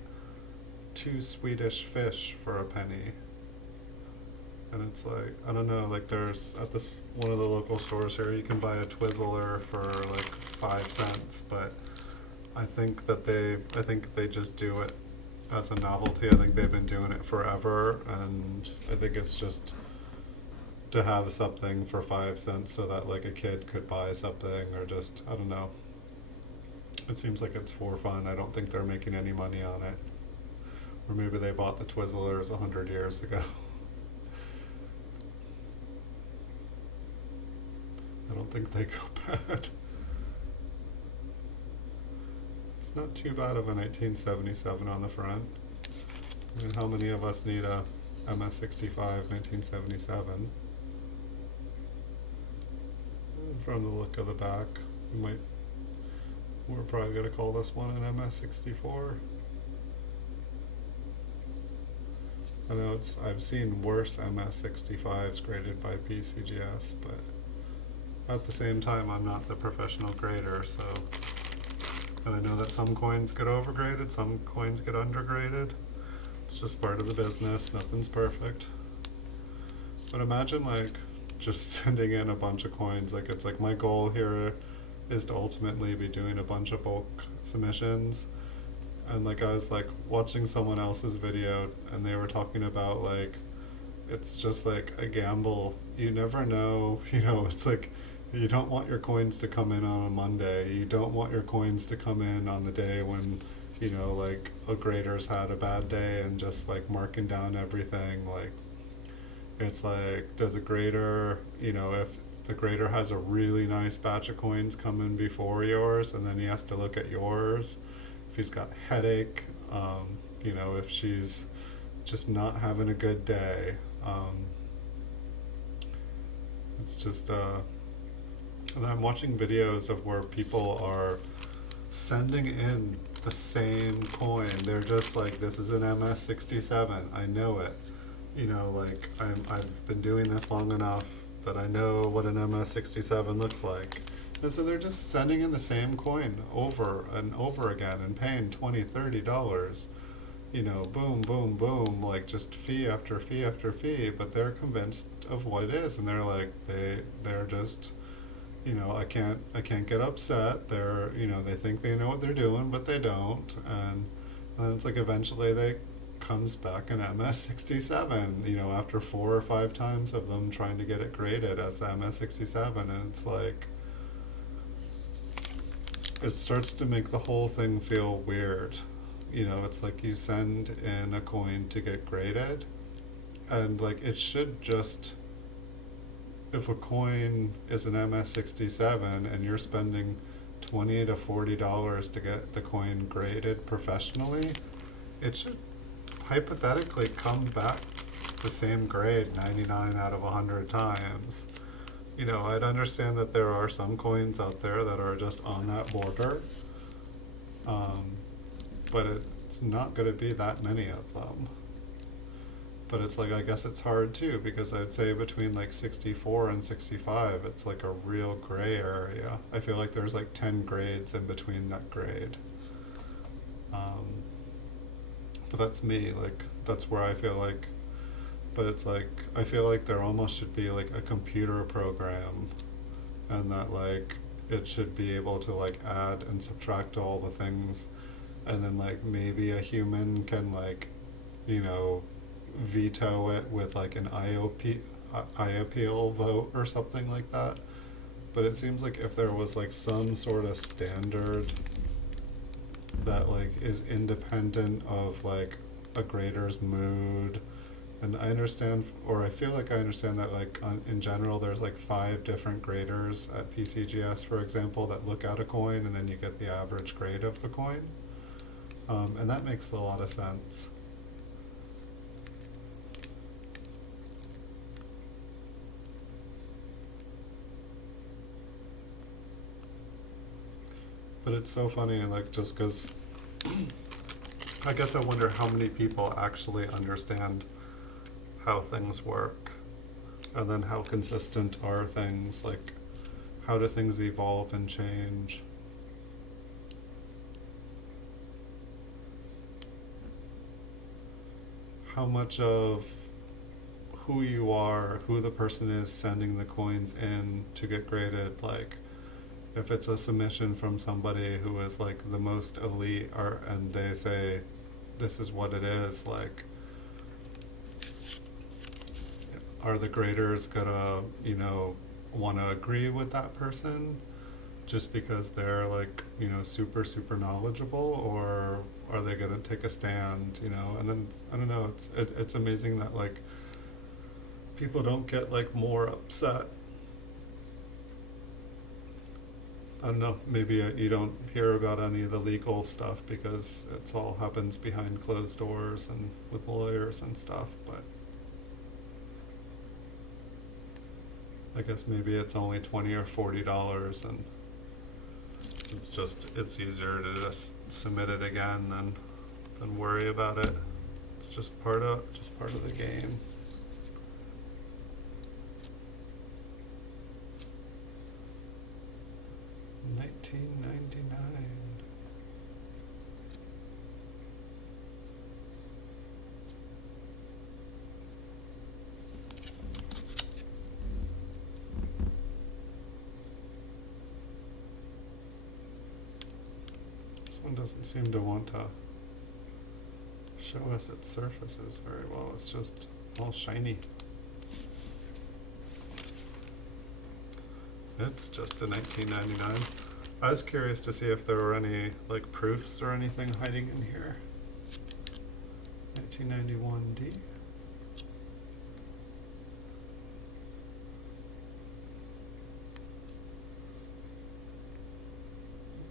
2 Swedish fish for a penny. And it's like, I don't know, like there's at this one of the local stores here, you can buy a Twizzler for like 5 cents, but I think they just do it as a novelty. I think they've been doing it forever, and I think it's just to have something for 5 cents so that like a kid could buy something, or just, I don't know. It seems like it's for fun. I don't think they're making any money on it. Or maybe they bought the Twizzlers 100 years ago. I don't think they go bad. It's not too bad of a 1977 on the front. I mean, how many of us need a MS-65 1977? From the look of the back, we're probably going to call this one an MS-64. I know I've seen worse MS-65s graded by PCGS, but at the same time, I'm not the professional grader, so, and I know that some coins get overgraded, some coins get undergraded. It's just part of the business, nothing's perfect. But imagine like just sending in a bunch of coins, like it's like my goal here is to ultimately be doing a bunch of bulk submissions. And like I was like watching someone else's video and they were talking about like, it's just like a gamble. You never know, you know, it's like, you don't want your coins to come in on a Monday. You don't want your coins to come in on the day when, you know, like a grader's had a bad day and just like marking down everything. Like, it's like, does a grader, you know, if the grader has a really nice batch of coins come in before yours and then he has to look at yours, if he's got a headache, you know, if she's just not having a good day, it's just, and I'm watching videos of where people are sending in the same coin. They're just like, this is an MS67. I know it. You know, like I've been doing this long enough that I know what an MS67 looks like. And so they're just sending in the same coin over and over again and paying $20, $30. You know, boom, boom, boom, like just fee after fee after fee, but they're convinced of what it is, and they're like, they're just, you know, I can't get upset. They're, you know, they think they know what they're doing, but they don't, and then it's like eventually they comes back an MS67, you know, after 4 or 5 times of them trying to get it graded as the MS67, and it's like, it starts to make the whole thing feel weird. You know, it's like you send in a coin to get graded, and like it should just, if a coin is an MS67 and you're spending $20 to $40 to get the coin graded professionally, it should hypothetically come back the same grade 99 out of 100 times. You know, I'd understand that there are some coins out there that are just on that border, but it's not going to be that many of them. But it's like, I guess it's hard too, because I'd say between like 64 and 65, it's like a real gray area. I feel like there's like 10 grades in between that grade. But that's me, like, that's where I feel like, but it's like, I feel like there almost should be like a computer program, and that like, it should be able to like add and subtract all the things, and then like maybe a human can like, you know, veto it with like an eye appeal vote or something like that. But it seems like if there was like some sort of standard that like is independent of like a grader's mood, and I understand, or I feel like I understand that like in general there's like 5 different graders at PCGS, for example, that look at a coin and then you get the average grade of the coin. And that makes a lot of sense. But it's so funny, like, just because I guess I wonder how many people actually understand how things work, and then how consistent are things, like, how do things evolve and change. How much of who you are, who the person is sending the coins in to get graded, like, if it's a submission from somebody who is like the most elite, or and they say this is what it is, like, are the graders gonna, you know, want to agree with that person just because they're like, you know, super knowledgeable, or are they gonna take a stand, you know? And then I don't know, it's amazing that like people don't get like more upset. I don't know, maybe you don't hear about any of the legal stuff because it's all happens behind closed doors and with lawyers and stuff, but I guess maybe it's only $20 or $40, and it's easier to just submit it again than worry about it. It's just part of the game. $19.99. This one doesn't seem to want to show us its surfaces very well. It's just all shiny. It's just a $19.99. I was curious to see if there were any like proofs or anything hiding in here. 1991D.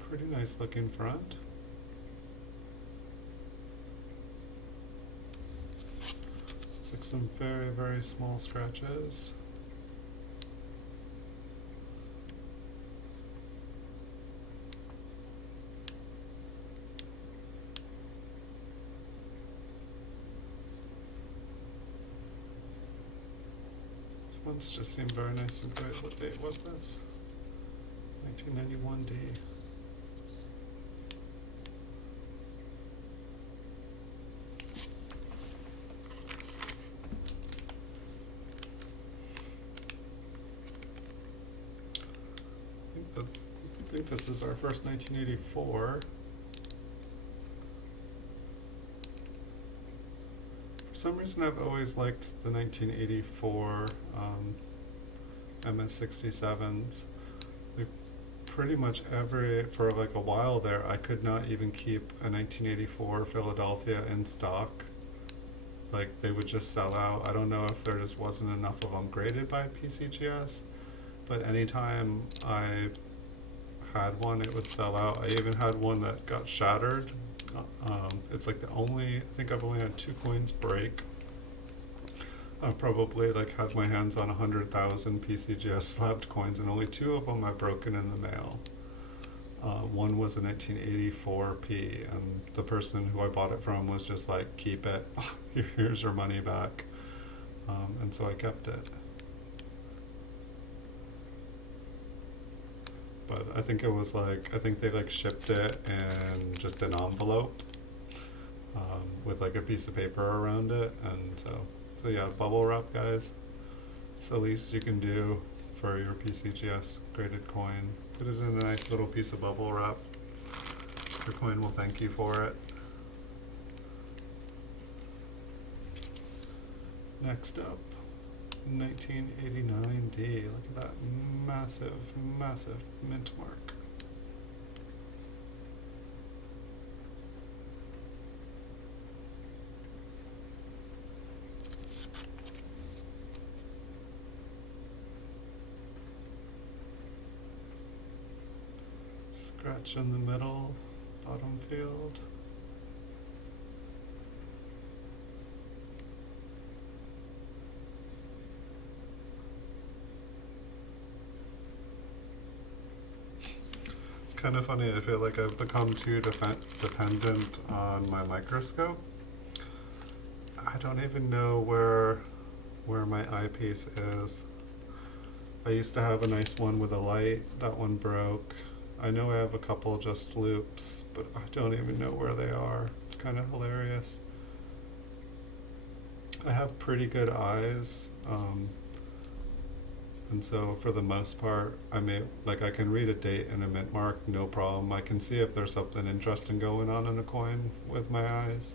Pretty nice looking front. It's like some very small scratches. ones just seem very nice and bright. What date was this? 1991 D. I think this is our first 1984. For some reason, I've always liked the 1984 MS67s. Like pretty much for like a while there, I could not even keep a 1984 Philadelphia in stock. Like they would just sell out. I don't know if there just wasn't enough of them graded by PCGS, but anytime I had one, it would sell out. I even had one that got shattered. It's like I think I've only had 2 coins break. I've probably like had my hands on 100,000 PCGS slabbed coins, and only 2 of them I've broken in the mail. One was a 1984p, and the person who I bought it from was just like, keep it, here's your money back. And so I kept it. But I think it was like, I think they like shipped it in just an envelope with like a piece of paper around it. And so yeah, bubble wrap, guys. It's the least you can do for your PCGS graded coin. Put it in a nice little piece of bubble wrap. Your coin will thank you for it. Next up, 1989D. Look at that massive, massive mint mark. Scratch in the middle, bottom field. It's kind of funny, I feel like I've become too dependent on my microscope. I don't even know where my eyepiece is. I used to have a nice one with a light. That one broke. I know I have a couple just loops, but I don't even know where they are. It's kind of hilarious. I have pretty good eyes, and so for the most part, I can read a date and a mint mark, no problem. I can see if there's something interesting going on in a coin with my eyes.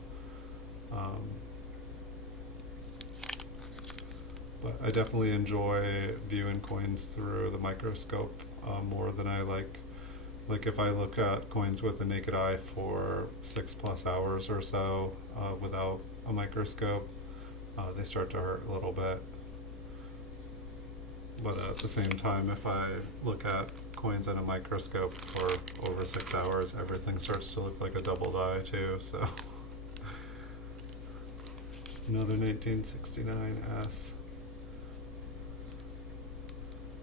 But I definitely enjoy viewing coins through the microscope more than I like if I look at coins with the naked eye for 6+ hours or so without a microscope, they start to hurt a little bit. But at the same time, if I look at coins in a microscope for over 6 hours, everything starts to look like a doubled eye too, so. Another 1969S.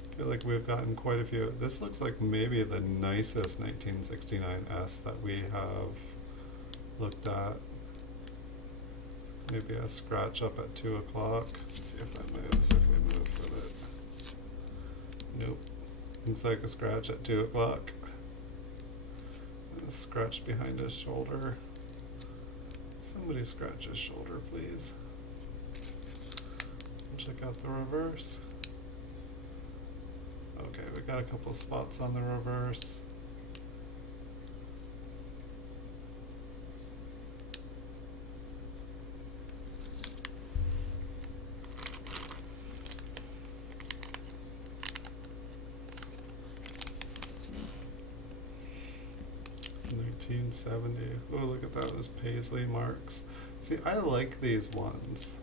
I feel like we've gotten quite a few. This looks like maybe the nicest 1969S that we have looked at. Maybe a scratch up at 2 o'clock. Let's see if that moves, if we move with it. Nope. Looks like a scratch at 2 o'clock. And a scratch behind his shoulder. Somebody scratch his shoulder, please. Check out the reverse. Okay, we got a couple spots on the reverse. $19.70. Oh, look at that, those paisley marks. See, I like these ones.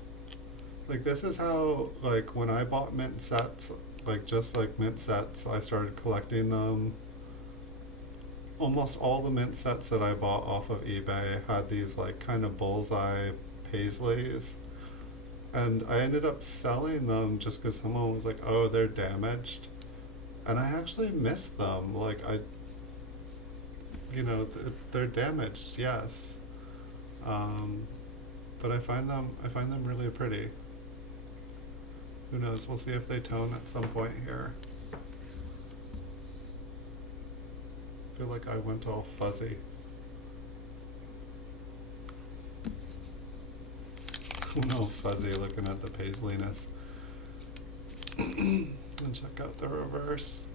Like, this is how, like, when I bought mint sets, like, just like mint sets, I started collecting them. Almost all the mint sets that I bought off of eBay had these, like, kind of bullseye paisleys. And I ended up selling them just because someone was like, oh, they're damaged. And I actually missed them. Like, they're damaged, yes. But I find them really pretty. Who knows? We'll see if they tone at some point here. I feel like I went all fuzzy. No fuzzy looking at the paisleyness. And check out the reverse.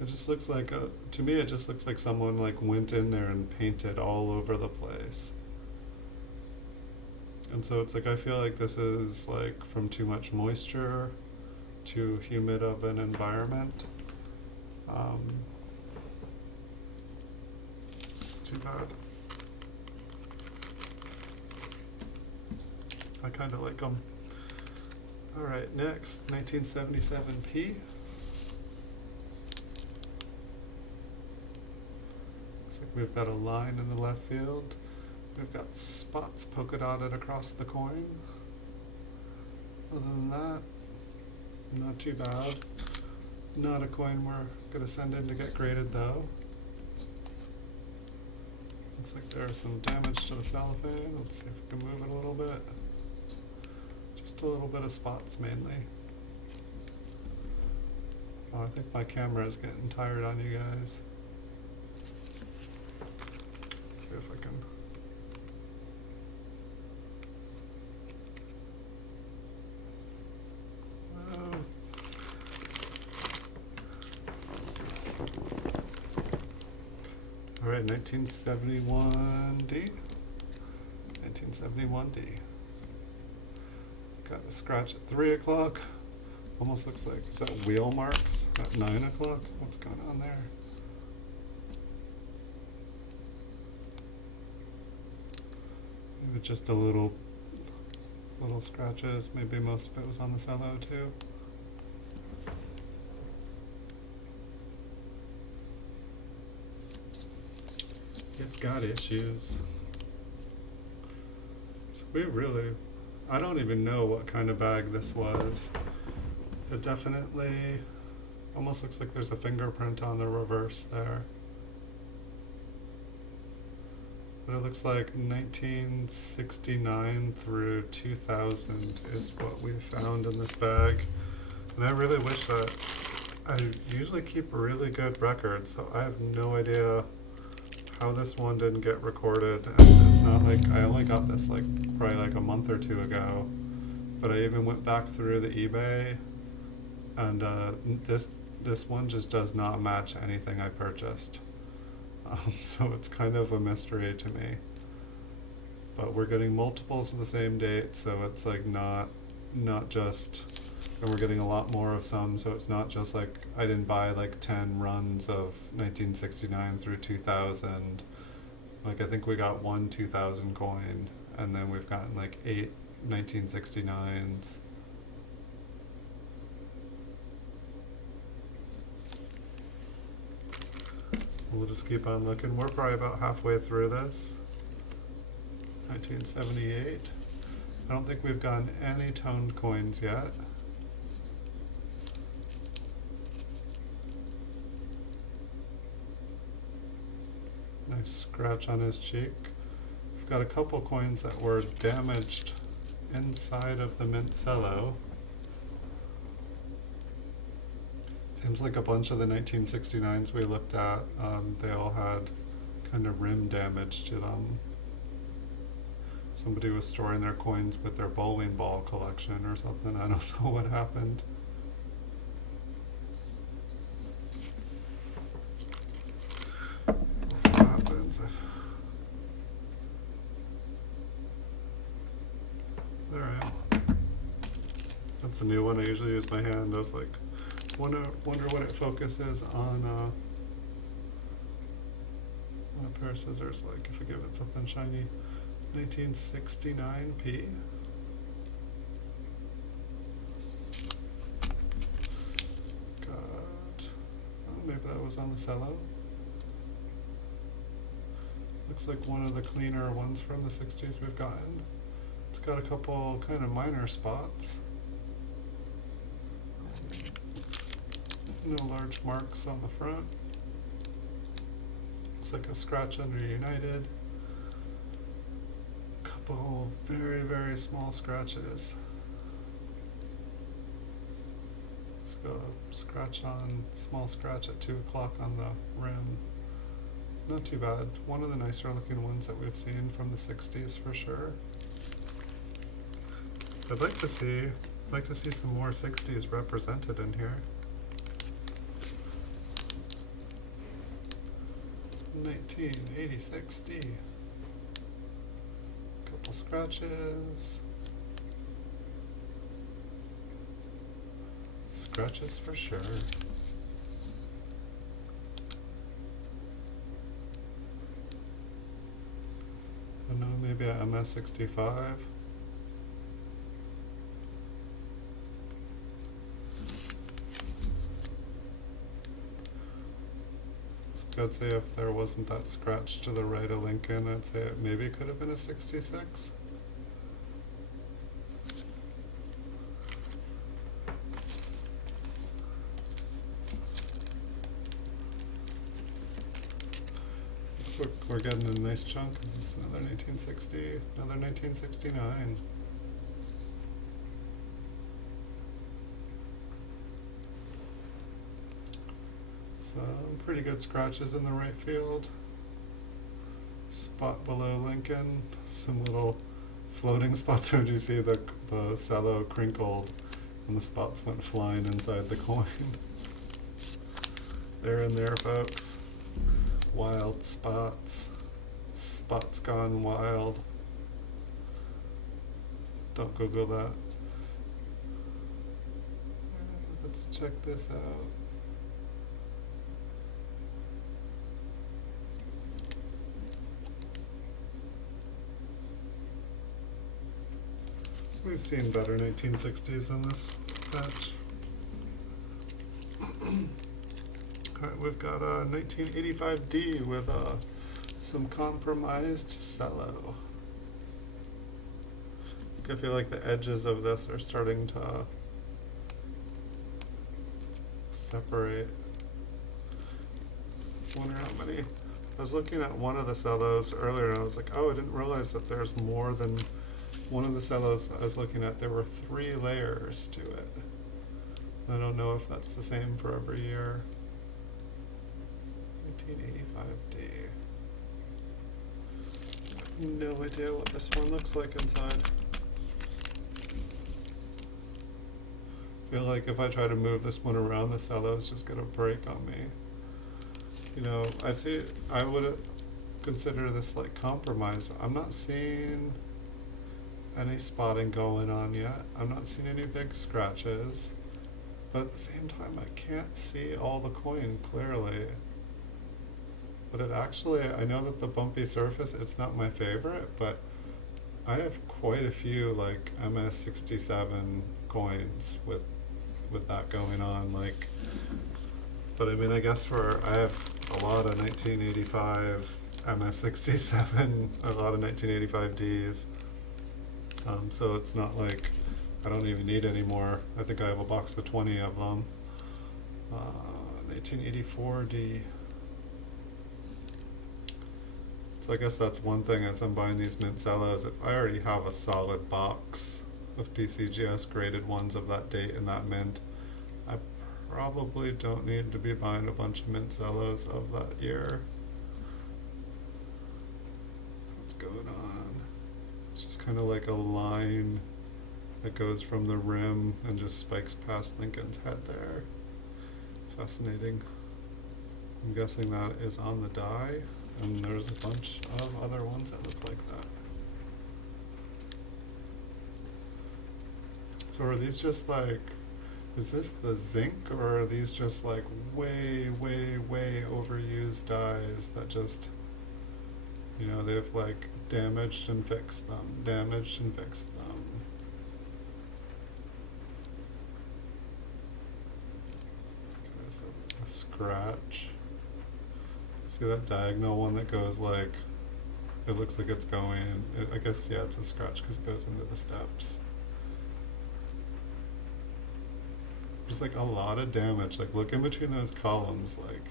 It just looks like to me it just looks like someone like went in there and painted all over the place. And so it's like I feel like this is like from too much moisture, too humid of an environment. It's too bad. I kind of like them. All right, next, 1977p. Looks like we've got a line in the left field. We've got spots polka dotted across the coin. Other than that, not too bad. Not a coin we're gonna send in to get graded though. Looks like there's some damage to the cellophane. Let's see if we can move it a little bit. Just a little bit of spots mainly. Oh, I think my camera is getting tired on you guys. Let's see if I can. All right, 1971D. 1971D. Got a scratch at 3 o'clock. Almost looks like, is that wheel marks at 9 o'clock? What's going on there? Maybe just a little scratches. Maybe most of it was on the cello too. It's got issues. So I don't even know what kind of bag this was. It definitely almost looks like there's a fingerprint on the reverse there. But it looks like 1969 through 2000 is what we found in this bag. And I really wish that I usually keep really good records, so I have no idea how this one didn't get recorded. And it's not like I only got this like probably like a month or two ago, but I even went back through the eBay, and this one just does not match anything I purchased. So it's kind of a mystery to me. But we're getting multiples of the same date, so it's like not just, and we're getting a lot more of some, so it's not just like I didn't buy like 10 runs of 1969 through 2000. Like I think we got one 2000 coin, and then we've gotten like 8 1969s. We'll just keep on looking. We're probably about halfway through this. 1978. I don't think we've gotten any toned coins yet. Nice scratch on his cheek. We've got a couple coins that were damaged inside of the mint cello. Seems like a bunch of the 1969s we looked at, they all had kind of rim damage to them. Somebody was storing their coins with their bowling ball collection or something. I don't know what happened. We'll see what happens if... There I am. That's a new one. I usually use my hand. I was like, wonder what it focuses on a pair of scissors, like if I give it something shiny. 1969p. Maybe that was on the cello. Looks like one of the cleaner ones from the 60s we've gotten. It's got a couple kind of minor spots. No large marks on the front. Looks like a scratch under United. Couple very, very small scratches. a scratch on, small scratch at 2 o'clock on the rim. Not too bad. One of the nicer looking ones that we've seen from the 60s for sure. I'd like to see some more 60s represented in here. 1986D. Couple scratches. Scratches for sure. I don't know, maybe a MS-65. I'd say if there wasn't that scratch to the right of Lincoln, I'd say it maybe could have been a 66. So we're getting a nice chunk. This is another 1960, another 1969. Some pretty good scratches in the right field. Spot below Lincoln, some little floating spots. Would you see the cello crinkled and the spots went flying inside the coin? They're in there, folks. Wild spots. Spots gone wild. Don't Google that. Let's check this out. We've seen better 1960s in this batch. Alright, we've got a 1985D with some compromised cello. I feel like the edges of this are starting to separate. I wonder how many. I was looking at one of the cellos earlier and I was like, oh, I didn't realize that there's more than one of the cellos I was looking at. There were 3 layers to it. I don't know if that's the same for every year. 1985D. No idea what this one looks like inside. I feel like if I try to move this one around, the cello is just gonna break on me. You know, I would consider this like compromise. I'm not seeing any spotting going on yet. I'm not seeing any big scratches. But at the same time, I can't see all the coin clearly. But it actually, I know that the bumpy surface, it's not my favorite, but I have quite a few like MS-67 coins with that going on. Like, but I mean, I guess I have a lot of 1985 MS-67, a lot of 1985Ds. So it's not like I don't even need any more. I think I have a box of 20 of them. 1984D. So I guess that's one thing as I'm buying these mint cellos. If I already have a solid box of PCGS graded ones of that date and that mint, I probably don't need to be buying a bunch of mint cellos of that year. What's going on? It's just kind of like a line that goes from the rim and just spikes past Lincoln's head there. Fascinating. I'm guessing that is on the die, and there's a bunch of other ones that look like that. So are these just like, is this the zinc, or are these just like way, way, way overused dies that just, you know, they've like damaged and fixed them, damaged and fixed them. Okay, there's a scratch. See that diagonal one that goes like, it looks like it's going, I guess, yeah, it's a scratch because it goes into the steps. There's like a lot of damage, like look in between those columns, like,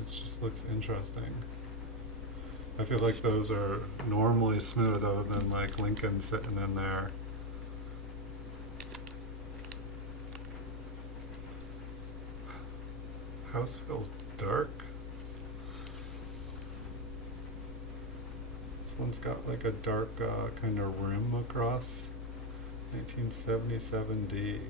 it just looks interesting. I feel like those are normally smooth other than like Lincoln sitting in there. house feels dark. This one's got like a dark kind of rim across. 1977D.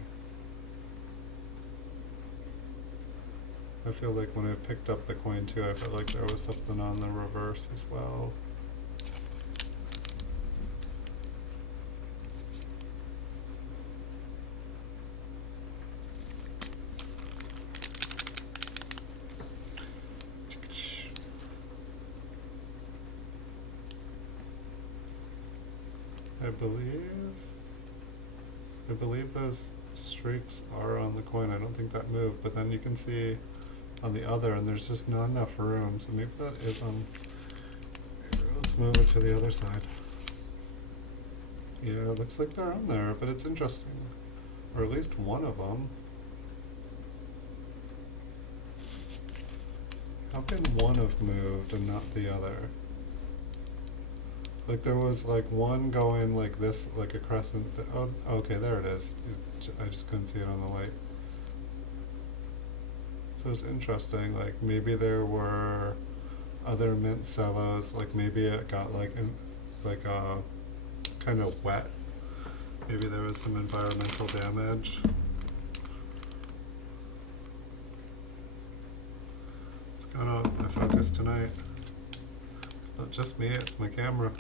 I feel like when I picked up the coin too, I felt like there was something on the reverse as well. I believe those streaks are on the coin. I don't think that moved, but then you can see on the other, and there's just not enough room, so maybe that is on. Let's move it to the other side. Yeah, it looks like they're on there, but it's interesting. Or at least one of them. How can one have moved and not the other? Like there was like one going like this, like a crescent. Oh, okay, there it is. I just couldn't see it on the light. So it's interesting, like maybe there were other mint cellos, like maybe it got like kind of wet. Maybe there was some environmental damage. It's gone off my focus tonight. It's not just me, it's my camera.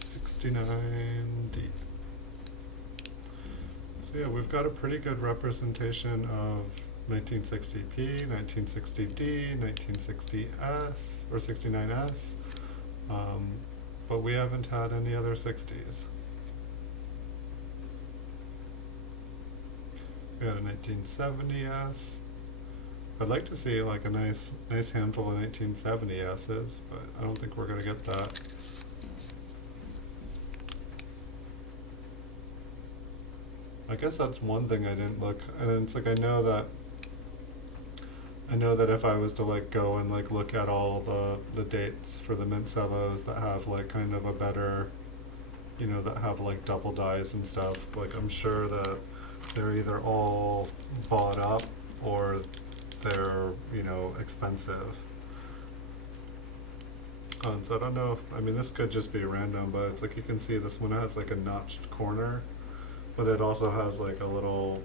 69D. So yeah, we've got a pretty good representation of 1960p, 1960D, 1960S, or 69S, but we haven't had any other 60s. We had a 1970S. I'd like to see like a nice handful of 1970S's, but I don't think we're going to get that. I guess that's one thing I didn't look, and it's like I know that if I was to like go and like look at all the dates for the mint cellos that have like kind of a better, you know, that have like double dies and stuff, like I'm sure that they're either all bought up or they're, you know, expensive. So I don't know if, I mean this could just be random, but it's like you can see this one has like a notched corner, but it also has like a little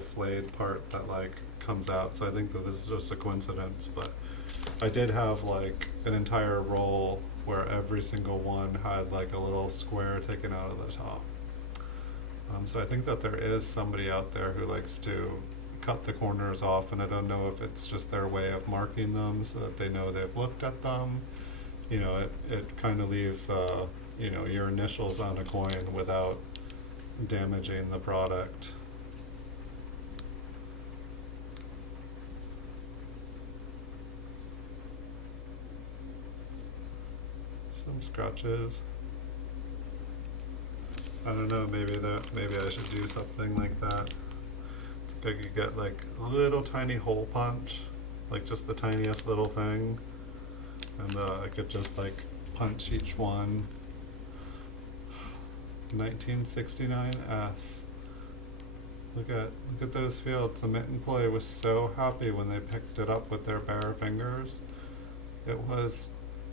flayed part that like comes out, so I think that this is just a coincidence, but I did have like an entire roll where every single one had like a little square taken out of the top. So I think that there is somebody out there who likes to cut the corners off, and I don't know if it's just their way of marking them so that they know they've looked at them. You know, it kind of leaves you know, your initials on a coin without damaging the product. Some scratches. I don't know, maybe I should do something like that. I could get like a little tiny hole punch, like just the tiniest little thing, and I could just like punch each one. 1969S. Look at those fields. The mint employee was so happy when they picked it up with their bare fingers. It was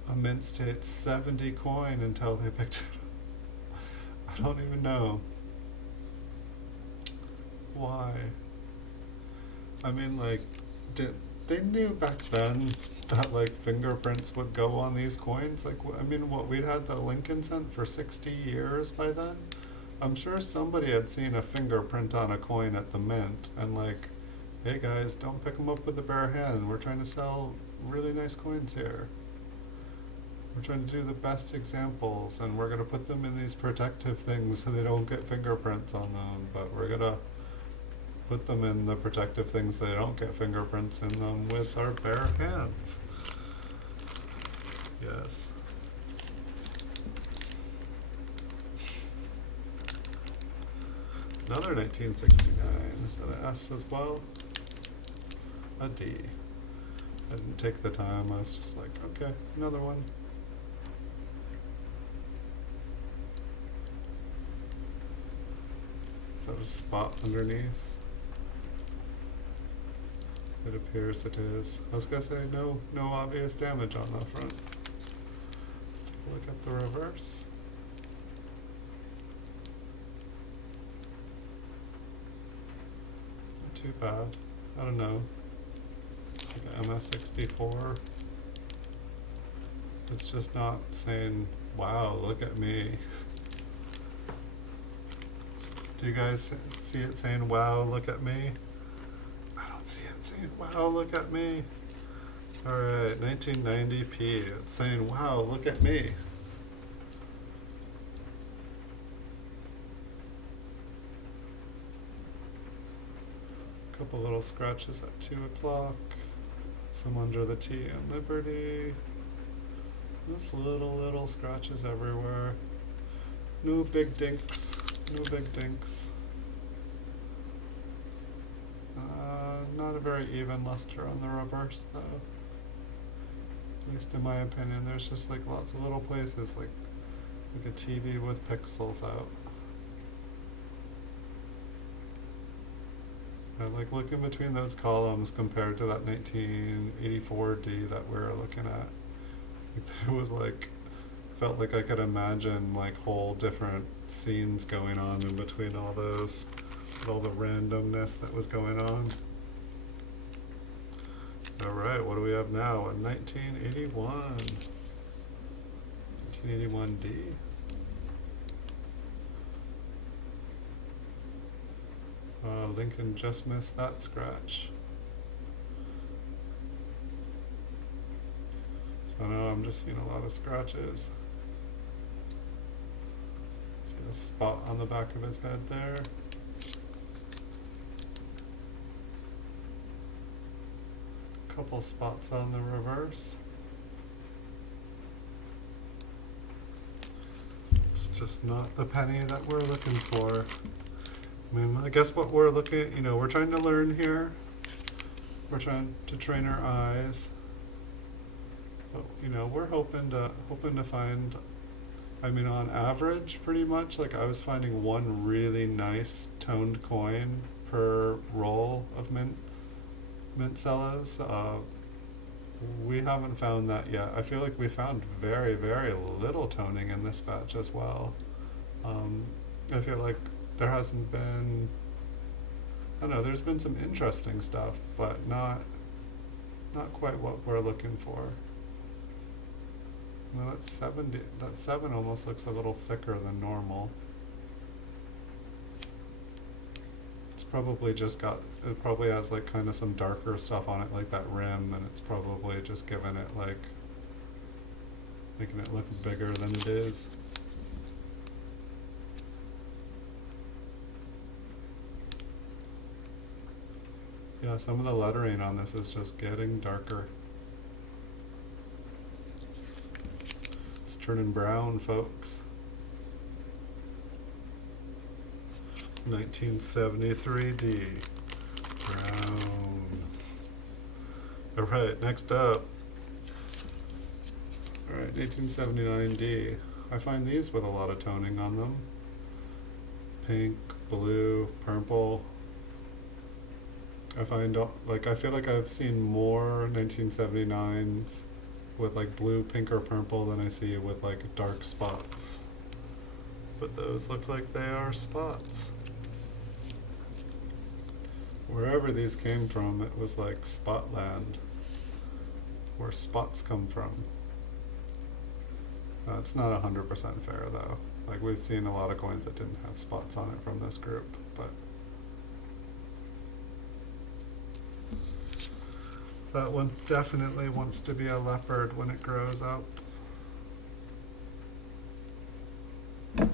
a mint state 70 coin until they picked it up. I don't even know why. I mean, like, they knew back then that like fingerprints would go on these coins. Like, I mean, what, we'd had the Lincoln cent for 60 years by then. I'm sure somebody had seen a fingerprint on a coin at the mint and like, hey guys, don't pick them up with the bare hand. We're trying to sell really nice coins here. We're trying to do the best examples, and we're gonna put them in these protective things so they don't get fingerprints on them, but we're gonna put them in the protective things so they don't get fingerprints in them with our bare hands. Yes. Another 1969. Is that an S as well? A D. I didn't take the time. I was just like, okay, another one. Is that a spot underneath? It appears it is. I was gonna say no obvious damage on the front. Let's take a look at the reverse. Not too bad. I don't know. Like MS64. It's just not saying, wow, look at me. Do you guys see it saying, wow, look at me? I don't see it saying, wow, look at me. Alright, 1990p. It's saying, wow, look at me. Couple little scratches at 2 o'clock. Some under the T and Liberty. Just little scratches everywhere. No big dinks. No big dinks. Not a very even luster on the reverse though. At least in my opinion, there's just like lots of little places like a TV with pixels out. And like looking between those columns compared to that 1984D that we were looking at, it was like, felt like I could imagine like whole different scenes going on in between all those, with all the randomness that was going on. Alright, what do we have now? A 1981. 1981D. Lincoln just missed that scratch. So now I'm just seeing a lot of scratches. See a spot on the back of his head there. Couple spots on the reverse. It's just not the penny that we're looking for. I mean, I guess what we're looking at, you know, we're trying to learn here. We're trying to train our eyes. But, you know, we're hoping to find, I mean, on average, pretty much, like I was finding one really nice toned coin per roll of mint cellos. We haven't found that yet. I feel like we found very little toning in this batch as well. I feel like there hasn't been, I don't know, there's been some interesting stuff, but not quite what we're looking for. Well, that 7 almost looks a little thicker than normal. It's probably just got, it probably has like kind of some darker stuff on it, like that rim, and it's probably just giving it like, making it look bigger than it is. Yeah, some of the lettering on this is just getting darker. It's turning brown, folks. 1973D. Brown. Alright, next up. Alright, 1879D. I find these with a lot of toning on them. Pink, blue, purple. I find, like, I feel like I've seen more 1979s with like blue, pink, or purple than I see with like dark spots. But those look like they are spots. Wherever these came from, it was like spotland, where spots come from. It's not 100% fair though. Like we've seen a lot of coins that didn't have spots on it from this group, but that one definitely wants to be a leopard when it grows up. I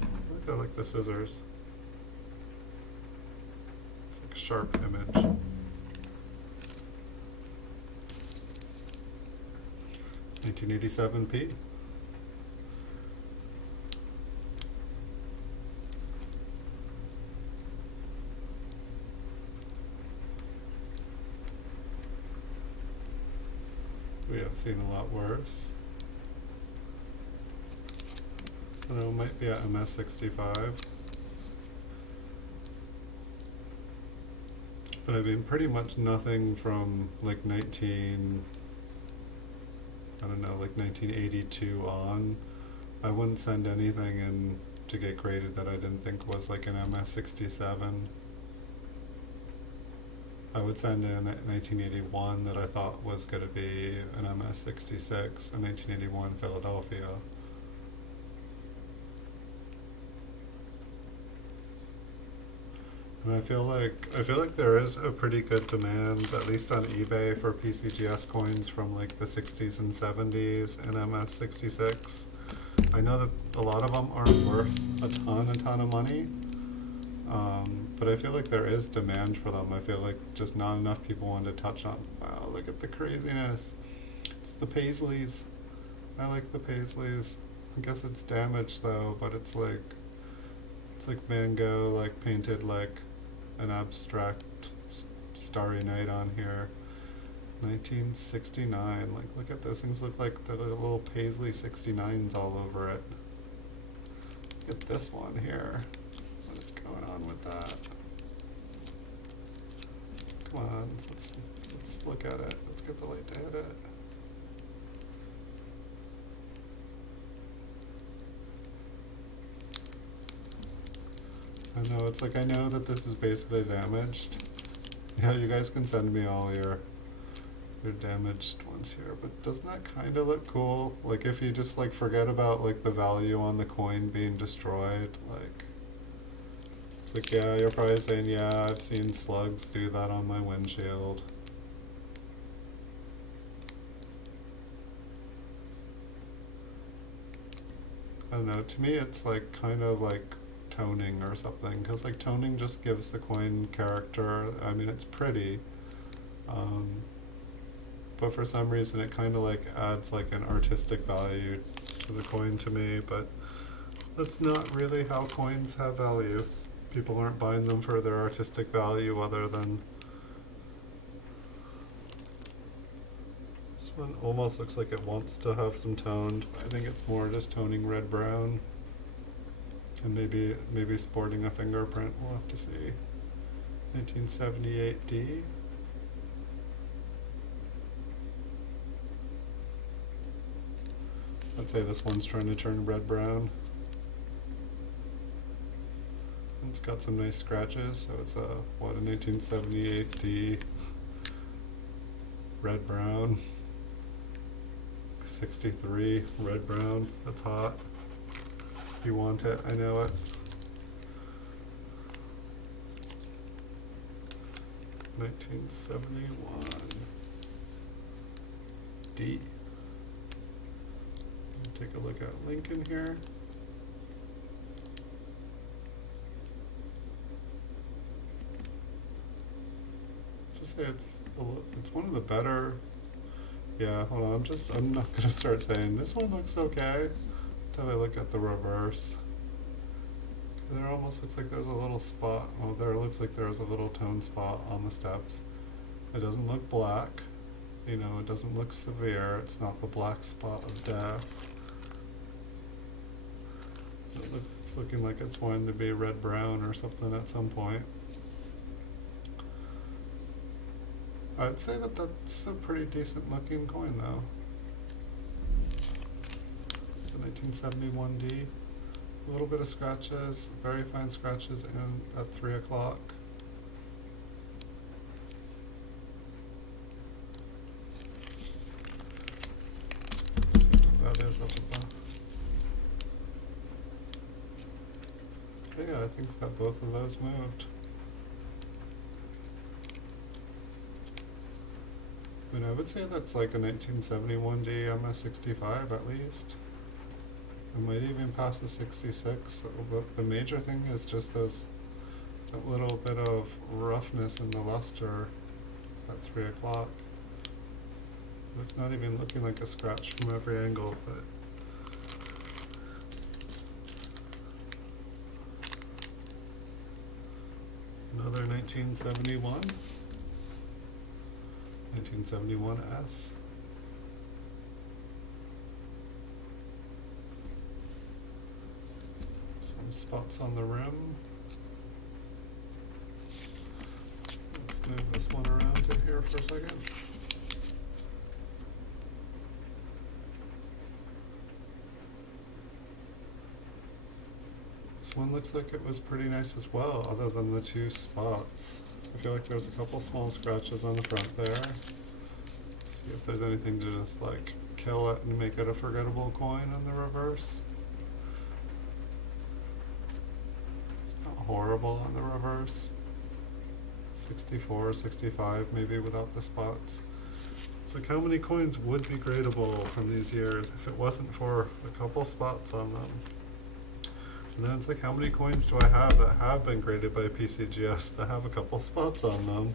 like the scissors. It's like a sharp image. $1987p. We have seen a lot worse. I don't know, might be at MS65. But I mean, pretty much nothing from like I don't know, like 1982 on. I wouldn't send anything in to get graded that I didn't think was like an MS-67. I would send in 1981 that I thought was going to be an MS-66, a 1981 Philadelphia. And I feel like there is a pretty good demand, at least on eBay, for PCGS coins from like the 60s and 70s and MS-66. I know that a lot of them aren't worth a ton of money, but I feel like there is demand for them. I feel like just not enough people want to touch on. Wow, look at the craziness. It's the Paisleys. I like the Paisleys. I guess it's damaged though, but it's like Van Gogh like painted like an abstract starry night on here. 1969. Like, look at those things. Look like the little Paisley 69s all over it. Look at this one here. What is going on with that? Come on, let's look at it. Let's get the light to hit it. I know, it's like, I know that this is basically damaged. Yeah, you guys can send me all your damaged ones here, but doesn't that kind of look cool? Like, if you just like forget about like the value on the coin being destroyed, like, it's like, yeah, you're probably saying, yeah, I've seen slugs do that on my windshield. I don't know, to me it's like kind of like toning or something, because like toning just gives the coin character. I mean, it's pretty, but for some reason it kind of like adds like an artistic value to the coin to me, but that's not really how coins have value. People aren't buying them for their artistic value other than... This one almost looks like it wants to have some toned. I think it's more just toning red brown. And maybe sporting a fingerprint, we'll have to see. 1978D. I'd say this one's trying to turn red-brown. It's got some nice scratches, so it's a 1978D red-brown. 63 red-brown, that's hot. You want it, I know it. 1971 D. Take a look at Lincoln here. Just say it's one of the better. Yeah, hold on. I'm not gonna start saying this one looks okay until I look at the reverse. There almost looks like there's a little spot. Oh, there looks like there's a little tone spot on the steps. It doesn't look black. You know, it doesn't look severe. It's not the black spot of death. It's looking like it's going to be red-brown or something at some point. I'd say that that's a pretty decent looking coin though. It's a 1971D. A little bit of scratches, very fine scratches at 3 o'clock. Let's see what that is up at the... Yeah, I think that both of those moved. I mean, I would say that's like a 1971D MS-65 at least. It might even pass the 66. So the major thing is just that little bit of roughness in the luster at 3 o'clock. It's not even looking like a scratch from every angle, but another 1971. 1971S. Some spots on the rim. Let's move one around in here for a second. This one looks like it was pretty nice as well, other than the two spots. I feel like there's a couple small scratches on the front there. Let's see if there's anything to just like kill it and make it a forgettable coin on the reverse. It's not horrible on the reverse. 64, 65 maybe without the spots. It's like how many coins would be gradable from these years if it wasn't for a couple spots on them. And then it's like, how many coins do I have that have been graded by PCGS that have a couple spots on them?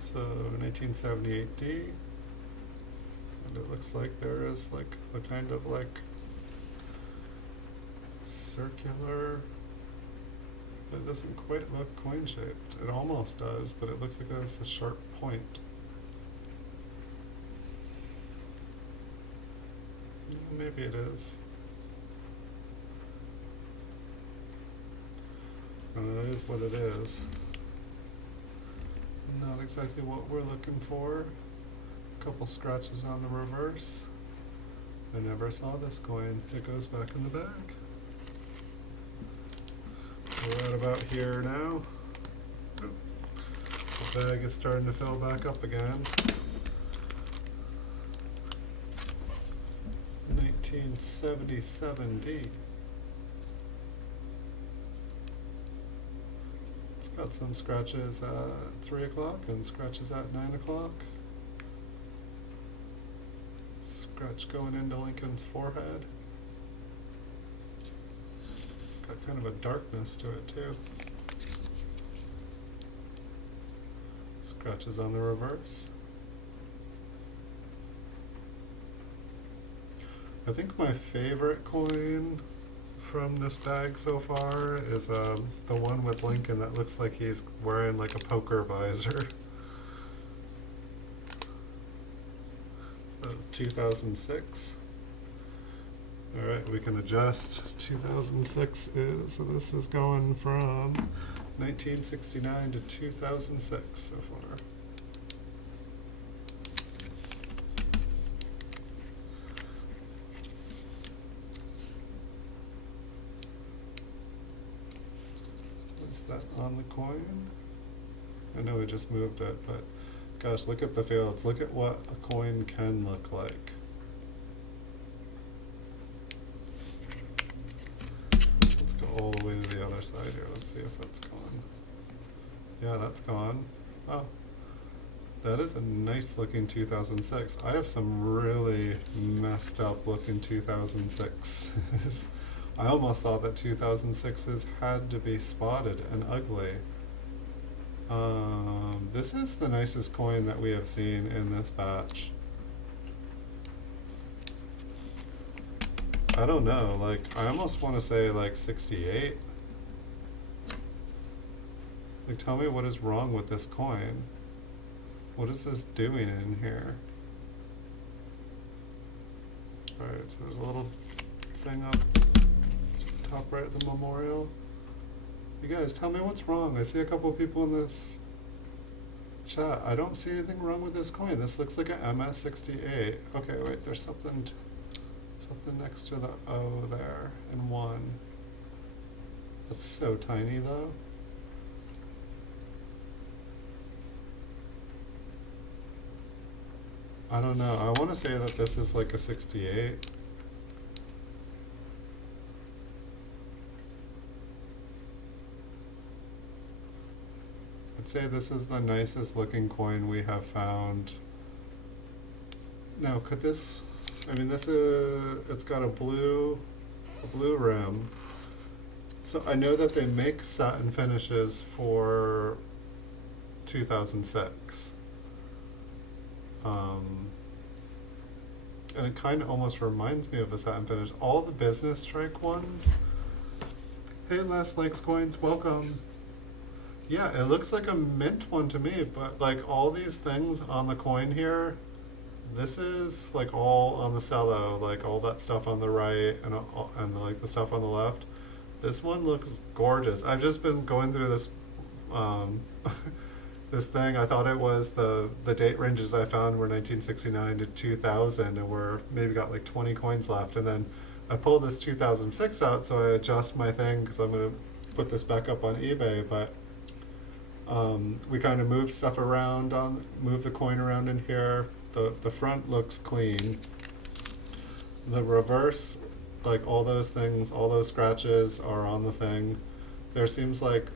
So 1978D, and it looks like there is like a kind of like circular, but it doesn't quite look coin shaped. It almost does, but it looks like it has a sharp point. Maybe it is. And it is what it is. It's not exactly what we're looking for. A couple scratches on the reverse. I never saw this coin. It goes back in the bag. We're at about here now. The bag is starting to fill back up again. 1977D. It's got some scratches at 3 o'clock and scratches at 9 o'clock. Scratch going into Lincoln's forehead. It's got kind of a darkness to it too. Scratches on the reverse. I think my favorite coin from this bag so far is the one with Lincoln that looks like he's wearing like a poker visor. So 2006. Alright, we can adjust. 2006 is, so this is going from 1969 to 2006 so far. That on the coin? I know we just moved it, but gosh, look at the fields. Look at what a coin can look like. Let's go all the way to the other side here. Let's see if that's gone. Yeah, that's gone. Oh, that is a nice looking 2006. I have some really messed up looking 2006. I almost thought that 2006s had to be spotted and ugly. This is the nicest coin that we have seen in this batch. I don't know, like, I almost want to say like 68. Like, tell me what is wrong with this coin. What is this doing in here? Alright, so there's a little thing up top right at the memorial. You guys, tell me what's wrong. I see a couple of people in this chat. I don't see anything wrong with this coin. This looks like an MS68. Okay, wait, there's something next to the O there in 1. That's so tiny though. I don't know. I want to say that this is like a 68. I'd say this is the nicest looking coin we have found. Now, could this, I mean, this is, it's got a blue rim. So I know that they make satin finishes for 2006. And it kind of almost reminds me of a satin finish. All the business strike ones. Hey, Les Likes Coins, welcome. Yeah, it looks like a mint one to me, but like all these things on the coin here, this is like all on the cello, like all that stuff on the right and like the stuff on the left. This one looks gorgeous. I've just been going through this this thing, I thought it was the date ranges I found were 1969 to 2000, and we're maybe got like 20 coins left. And then I pull this 2006 out, so I adjust my thing because I'm going to put this back up on eBay. But we kind of move stuff around, move the coin around in here. The front looks clean. The reverse, like all those things, all those scratches are on the thing. There seems like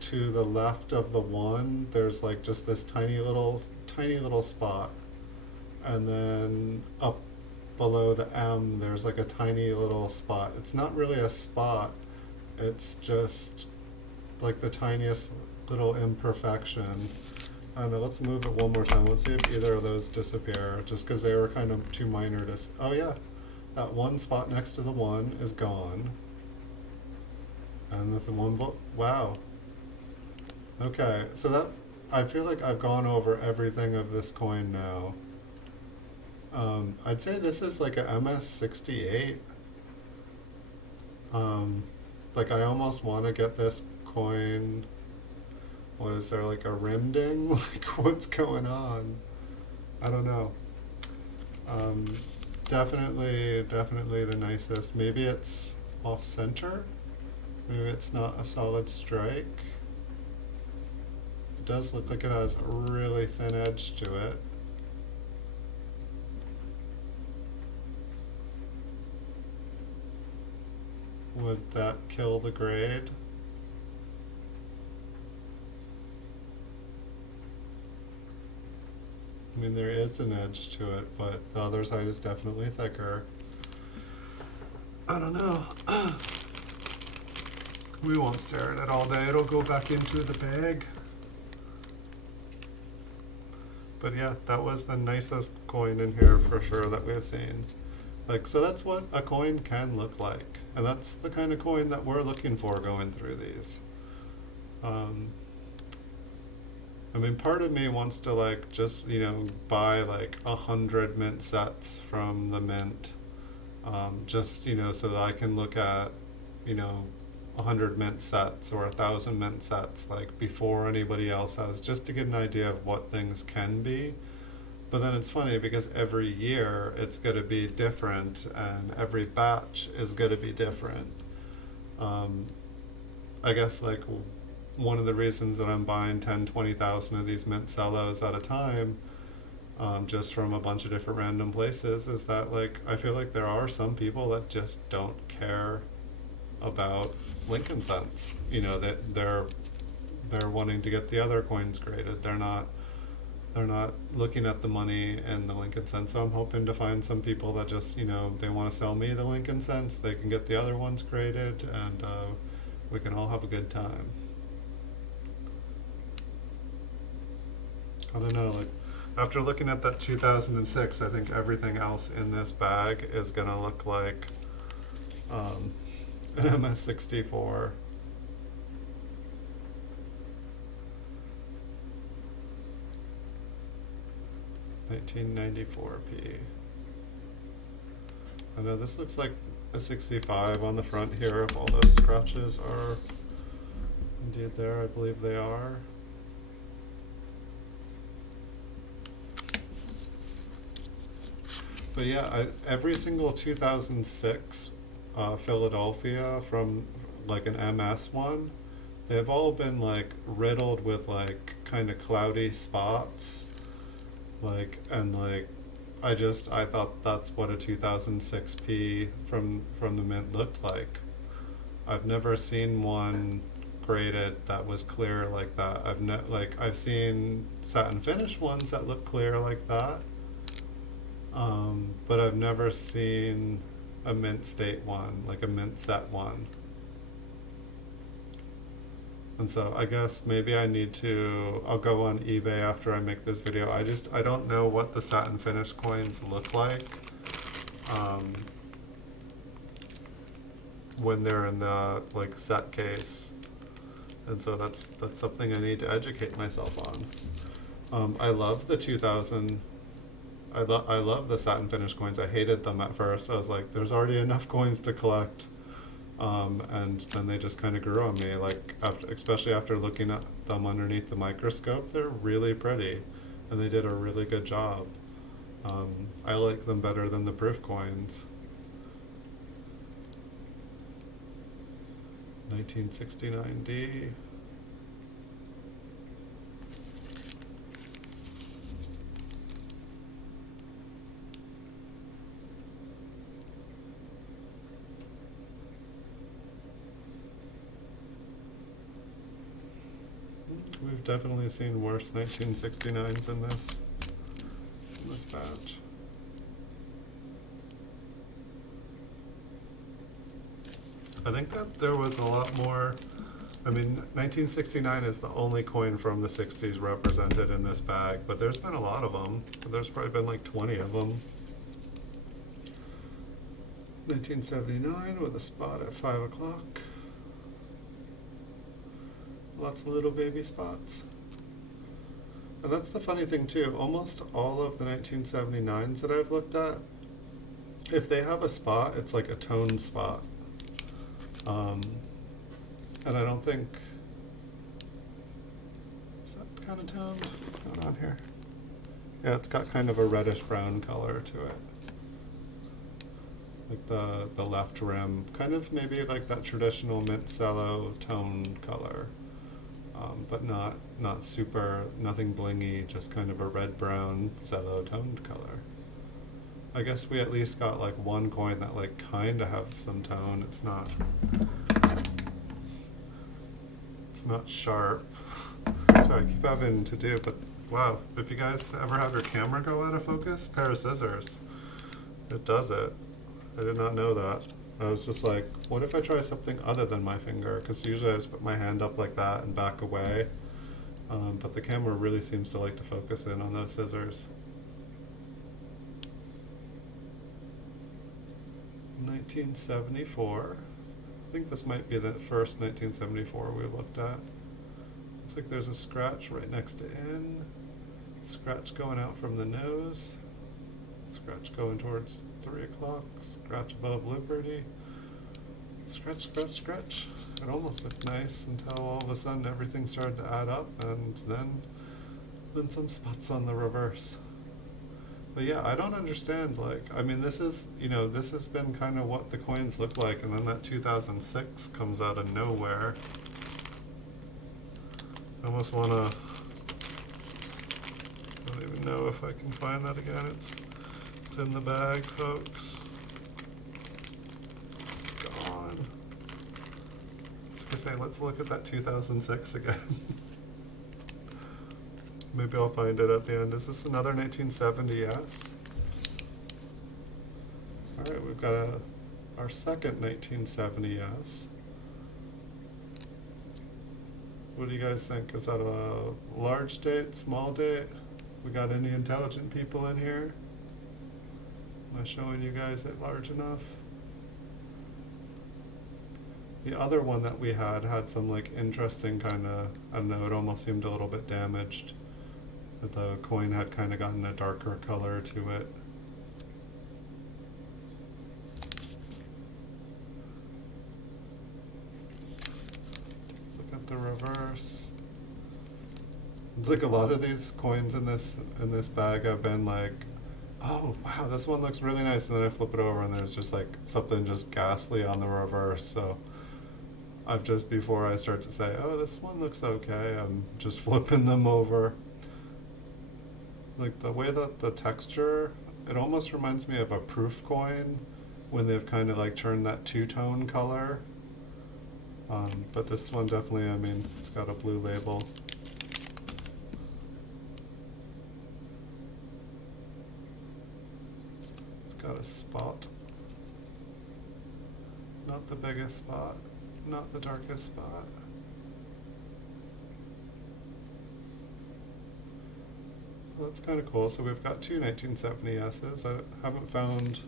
to the left of the one, there's like just this tiny little spot. And then up below the M, there's like a tiny little spot. It's not really a spot, it's just like the tiniest little imperfection. I don't know, let's move it one more time. Let's see if either of those disappear, just because they were kind of too minor to oh yeah, that one spot next to the one is gone. And the one, wow. Okay, so that, I feel like I've gone over everything of this coin now. I'd say this is like a MS-68. Like I almost want to get this coin. What is there, like a rim ding? Like what's going on? I don't know. Definitely the nicest. Maybe it's off center. Maybe it's not a solid strike. It does look like it has a really thin edge to it. Would that kill the grade? I mean, there is an edge to it, but the other side is definitely thicker. I don't know. We won't stare at it all day. It'll go back into the bag. But yeah, that was the nicest coin in here for sure that we've seen. Like, so that's what a coin can look like. And that's the kind of coin that we're looking for going through these. I mean, part of me wants to like just, you know, buy like 100 mint sets from the mint, just, you know, so that I can look at, you know, 100 mint sets or 1,000 mint sets like before anybody else has, just to get an idea of what things can be. But then it's funny because every year it's going to be different and every batch is going to be different. I guess like one of the reasons that I'm buying 10, 20,000 of these mint cellos at a time, just from a bunch of different random places, is that like I feel like there are some people that just don't care about Lincoln cents. You know, that they're wanting to get the other coins graded. They're not looking at the money and the Lincoln cents. So I'm hoping to find some people that just, you know, they want to sell me the Lincoln cents. They can get the other ones graded, and we can all have a good time. I don't know, like, after looking at that 2006, I think everything else in this bag is gonna look like an MS-64. $1994p. I know this looks like a 65 on the front here, if all those scratches are indeed there. I believe they are. But yeah, every single 2006 Philadelphia from like an MS one, they've all been like riddled with like kind of cloudy spots. Like, and like, I thought that's what a 2006p from the mint looked like. I've never seen one graded that was clear like that. I've seen satin finish ones that look clear like that. But I've never seen a mint state one, like a mint set one. And so I guess maybe I'll go on eBay after I make this video. I don't know what the satin finish coins look like when they're in the like set case. And so that's something I need to educate myself on. I love the 2000. I love the satin finish coins. I hated them at first. I was like, there's already enough coins to collect. And then they just kind of grew on me, like after, especially after looking at them underneath the microscope. They're really pretty, and they did a really good job. I like them better than the proof coins. 1969D. We've definitely seen worse 1969s in this batch. I think that there was a lot more. I mean, 1969 is the only coin from the 60s represented in this bag, but there's been a lot of them. There's probably been like 20 of them. 1979 with a spot at 5 o'clock. Lots of little baby spots. And that's the funny thing too, almost all of the 1979s that I've looked at, if they have a spot, it's like a tone spot. And I don't think, is that kind of toned? What's going on here? Yeah, it's got kind of a reddish brown color to it. Like the left rim, kind of maybe like that traditional mint cello tone color. But not super, nothing blingy, just kind of a red-brown cello toned color. I guess we at least got like one coin that like kind of has some tone. It's not sharp. Sorry, I keep having to do, but wow, if you guys ever have your camera go out of focus, pair of scissors. It does it. I did not know that. I was just like, what if I try something other than my finger? Because usually I just put my hand up like that and back away. But the camera really seems to like to focus in on those scissors. 1974. I think this might be the first 1974 we've looked at. Looks like there's a scratch right next to N. Scratch going out from the nose. Scratch going towards 3 o'clock. Scratch above Liberty. Scratch, scratch, scratch. It almost looked nice until all of a sudden everything started to add up, and then some spots on the reverse. But yeah, I don't understand, like, I mean, this is, this has been kind of what the coins look like, and then that 2006 comes out of nowhere. I almost want to, I don't even know if I can find that again. It's in the bag, folks. It's gone. I was gonna say, let's look at that 2006 again. Maybe I'll find it at the end. Is this another 1970s? All right, we've got our second 1970s. What do you guys think? Is that a large date, small date? We got any intelligent people in here? Am I showing you guys it large enough? The other one that we had some like interesting kind of, I don't know, it almost seemed a little bit damaged. That the coin had kind of gotten a darker color to it. Look at the reverse. It's like a lot of these coins in this bag have been like, oh wow, this one looks really nice, and then I flip it over and there's just like something just ghastly on the reverse. So I've just, before I start to say, oh, this one looks okay, I'm just flipping them over. Like the way that the texture, it almost reminds me of a proof coin when they've kind of like turned that two-tone color. But this one definitely, I mean, it's got a blue label. It's got a spot. Not the biggest spot, not the darkest spot. Well, that's kind of cool. So we've got two 1970Ss. I haven't found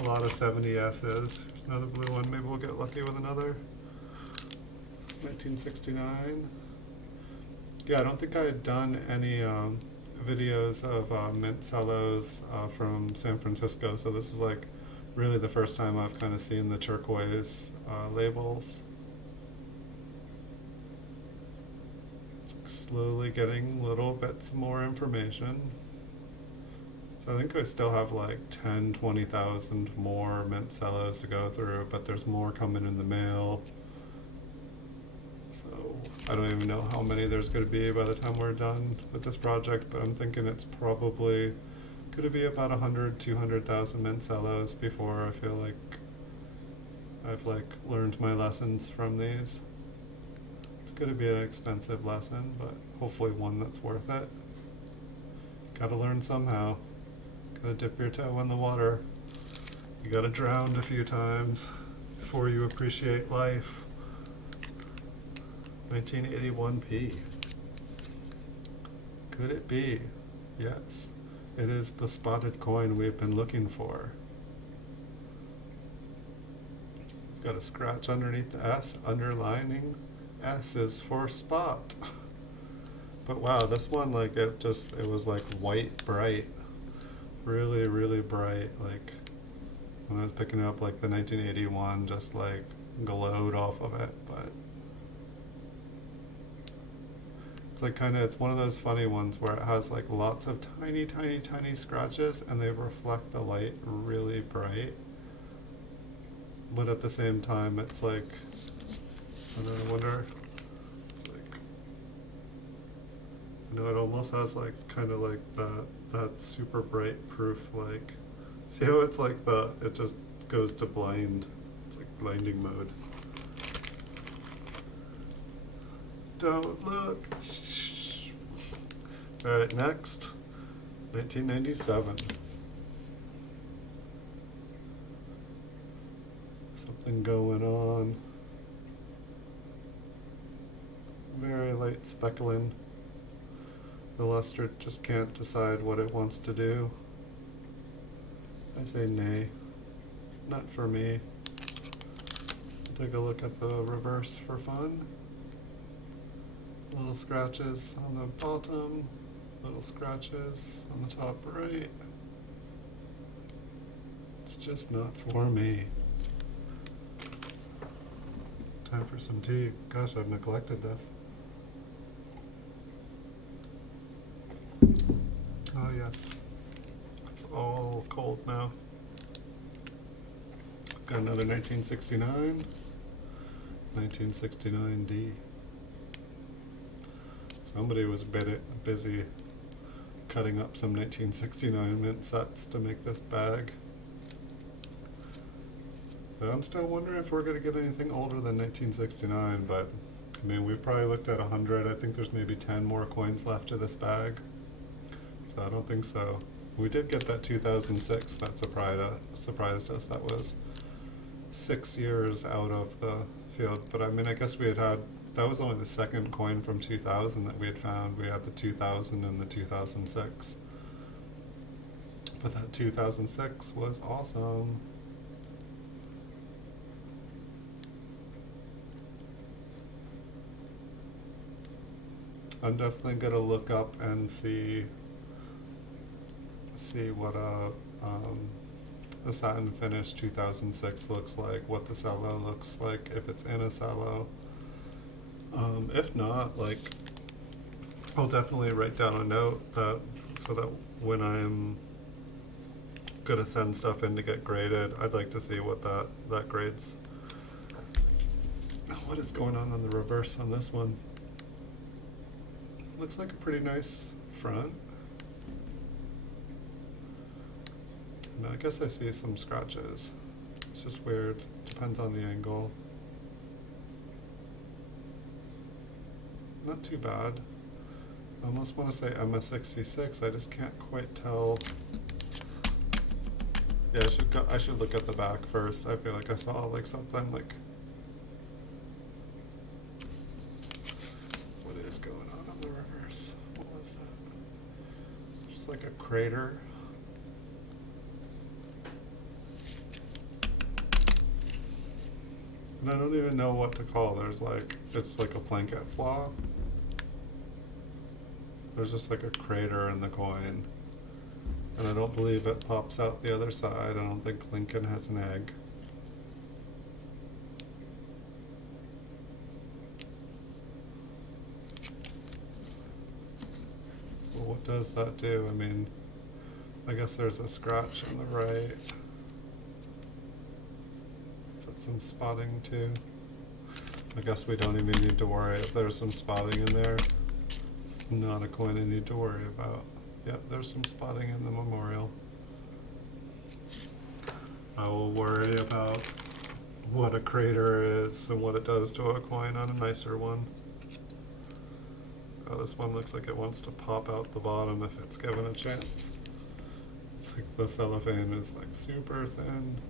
a lot of 70Ss. There's another blue one. Maybe we'll get lucky with another. 1969. Yeah, I don't think I had done any videos of mint cellos from San Francisco. So this is like really the first time I've kind of seen the turquoise labels. Slowly getting little bits more information. So I think I still have like 10, 20,000 more mint cellos to go through, but there's more coming in the mail. So I don't even know how many there's going to be by the time we're done with this project, but I'm thinking it's probably going to be about 100, 200,000 mint cellos before I feel like I've like learned my lessons from these. It's going to be an expensive lesson, but hopefully one that's worth it. Gotta learn somehow. Gotta dip your toe in the water. You gotta drown a few times before you appreciate life. 1981p. Could it be? Yes. It is the spotted coin we've been looking for. We've got a scratch underneath the S, underlining S is for spot. But wow, this one, like, it was like white bright. Really, really bright. Like, when I was picking up like the 1981, just like glowed off of it. But it's like it's one of those funny ones where it has like lots of tiny, tiny, tiny scratches and they reflect the light really bright. But at the same time, it's like, I wonder, it's like, it almost has like kind of like that super bright proof, like, see how it's like it just goes to blind. It's like blinding mode. Don't look. Alright, next. 1997. Something going on. Very light speckling. The luster just can't decide what it wants to do. I say nay. Not for me. Take a look at the reverse for fun. Little scratches on the bottom, little scratches on the top right. It's just not for me. Time for some tea. Gosh, I've neglected this. Oh yes, it's all cold now. Got another 1969, 1969D. Somebody was busy cutting up some 1969 mint sets to make this bag. I'm still wondering if we're going to get anything older than 1969, but I mean, we've probably looked at 100. I think there's maybe 10 more coins left to this bag. So I don't think so. We did get that 2006 that surprised us. That was 6 years out of the field. But I mean, I guess that was only the second coin from 2000 that we had found. We had the 2000 and the 2006. But that 2006 was awesome. I'm definitely gonna look up and see what a satin finish 2006 looks like, what the cello looks like, if it's in a cello. If not, like, I'll definitely write down a note so that when I'm gonna send stuff in to get graded, I'd like to see what that grades. What is going on the reverse on this one? Looks like a pretty nice front. No, I guess I see some scratches. It's just weird. Depends on the angle. Not too bad. I almost want to say MS66. I just can't quite tell. Yeah, I should look at the back first. I feel like I saw like something like. What is going on the reverse? What was that? Just like a crater. And I don't even know what to call. It's like a blanket flaw. There's just like a crater in the coin. And I don't believe it pops out the other side. I don't think Lincoln has an egg. Well, what does that do? I mean, I guess there's a scratch on the right. Is that some spotting too? I guess we don't even need to worry if there's some spotting in there. It's not a coin I need to worry about. Yeah, there's some spotting in the memorial. I will worry about what a crater is and what it does to a coin on a nicer one. Oh, this one looks like it wants to pop out the bottom if it's given a chance. It's like the cellophane is like super thin.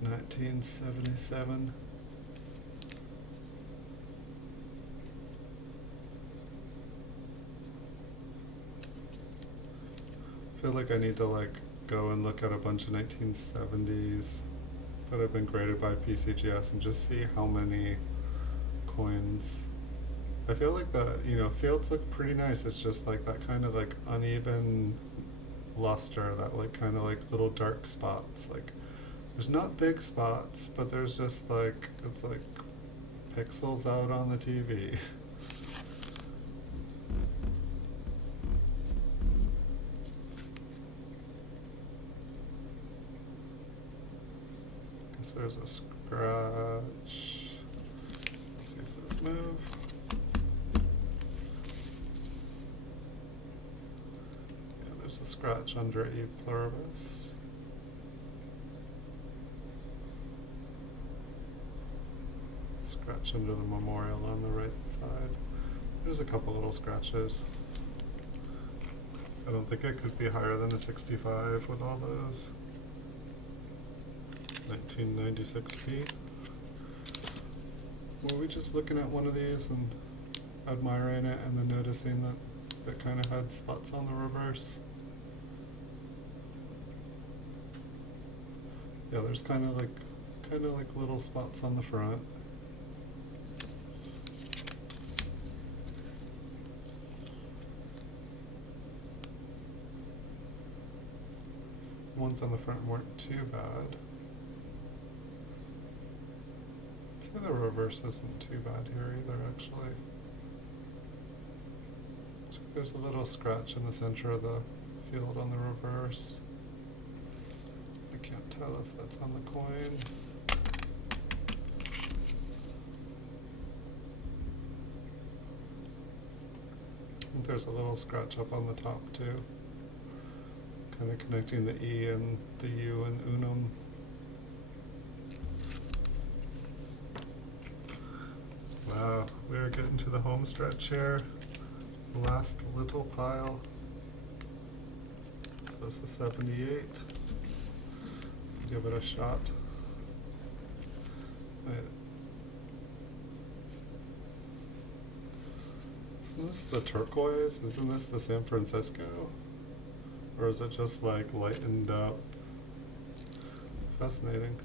1977. I feel like I need to like go and look at a bunch of 1970s that have been graded by PCGS and just see how many coins. I feel like the, fields look pretty nice. It's just like that kind of like uneven luster, that like kind of like little dark spots. Like there's not big spots, but there's just like, it's like pixels out on the TV. Guess there's a scratch. Let's see if this move. Yeah, there's a scratch under E pluribus. Scratch under the memorial on the right side. There's a couple little scratches. I don't think it could be higher than a 65 with all those. 1996p. Were we just looking at one of these and admiring it and then noticing that it kind of had spots on the reverse? Yeah, there's kind of like little spots on the front. Ones on the front weren't too bad. I'd say the reverse isn't too bad here either, actually. Looks like there's a little scratch in the center of the field on the reverse. I can't tell if that's on the coin. I think there's a little scratch up on the top too. Kind of connecting the E and the U and unum. Wow, we are getting to the home stretch here. Last little pile. So this is 78. Give it a shot. Wait. Isn't this the turquoise? Isn't this the San Francisco? Or is it just like lightened up? Fascinating.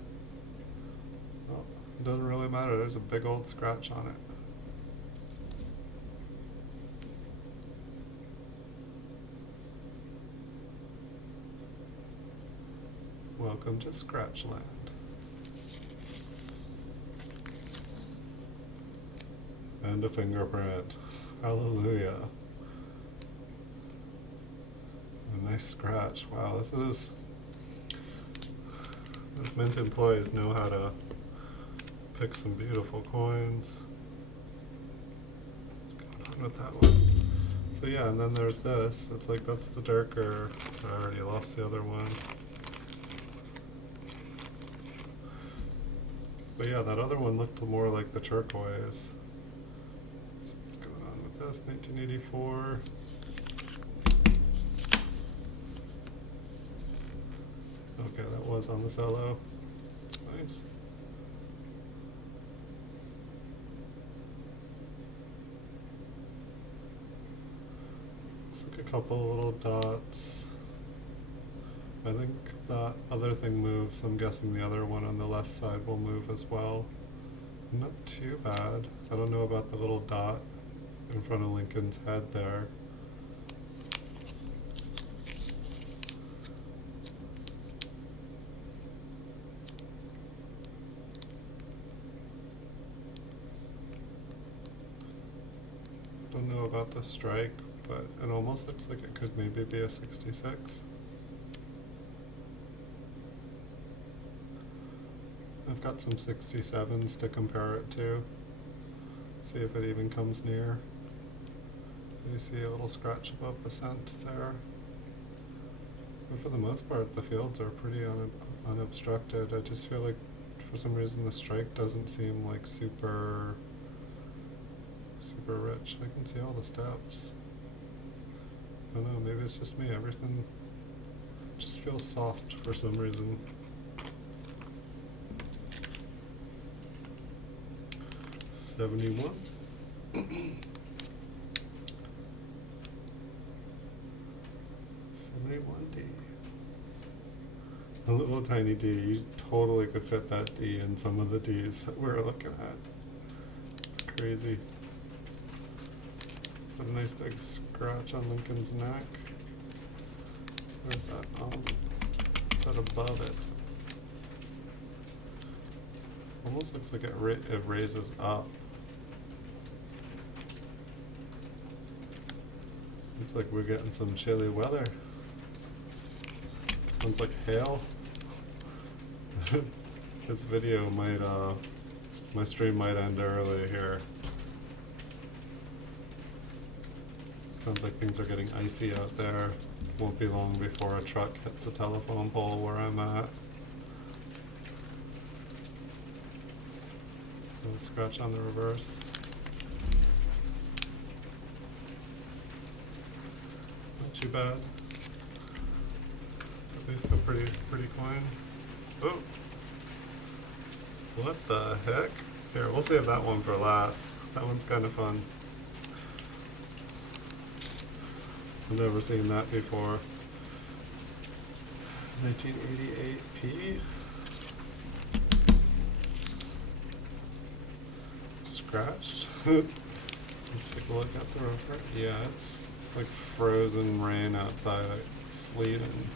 Well, it doesn't really matter. There's a big old scratch on it. Welcome to Scratchland. And a fingerprint. Hallelujah. A nice scratch. Wow, those Mint employees know how to pick some beautiful coins. What's going on with that one? So yeah, and then there's this. It's like that's the darker. I already lost the other one. But yeah, that other one looked more like the turquoise. So what's going on with this? 1984. Okay, that was on the cello. That's nice. Looks like a couple little dots. I think that other thing moves. I'm guessing the other one on the left side will move as well. Not too bad. I don't know about the little dot in front of Lincoln's head there. don't know about the strike, but it almost looks like it could maybe be a 66. I've got some 67s to compare it to. See if it even comes near. You see a little scratch above the cent there. But for the most part, the fields are pretty unobstructed. I just feel like for some reason the strike doesn't seem like super rich. I can see all the steps. I don't know, maybe it's just me. Everything just feels soft for some reason. $71. 71D. A little tiny D. You totally could fit that D in some of the Ds that we're looking at. It's crazy. It's a nice big scratch on Lincoln's neck. Where's that? It's that above it. Almost looks like it raises up. Looks like we're getting some chilly weather. Sounds like hail. This video might, my stream might end early here. Sounds like things are getting icy out there. Won't be long before a truck hits a telephone pole where I'm at. Little scratch on the reverse. Not too bad. It's at least a pretty coin. Oh! What the heck? Here, we'll save that one for last. That one's kind of fun. I've never seen that before. 1988p. Scratched. Let's take a look at the rover. Yeah, it's like frozen rain outside. It's sleeting.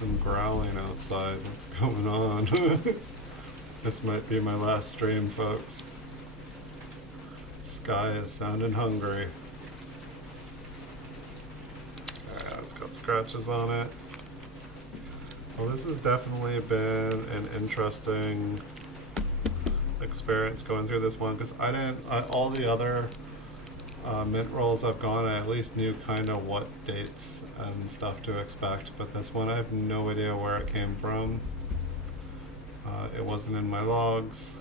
I'm growling outside. What's going on? This might be my last stream, folks. Sky is sounding hungry. Yeah, it's got scratches on it. Well, this has definitely been an interesting experience going through this one, because all the other mint rolls I've gone, I at least knew kind of what dates and stuff to expect, but this one I have no idea where it came from. It wasn't in my logs.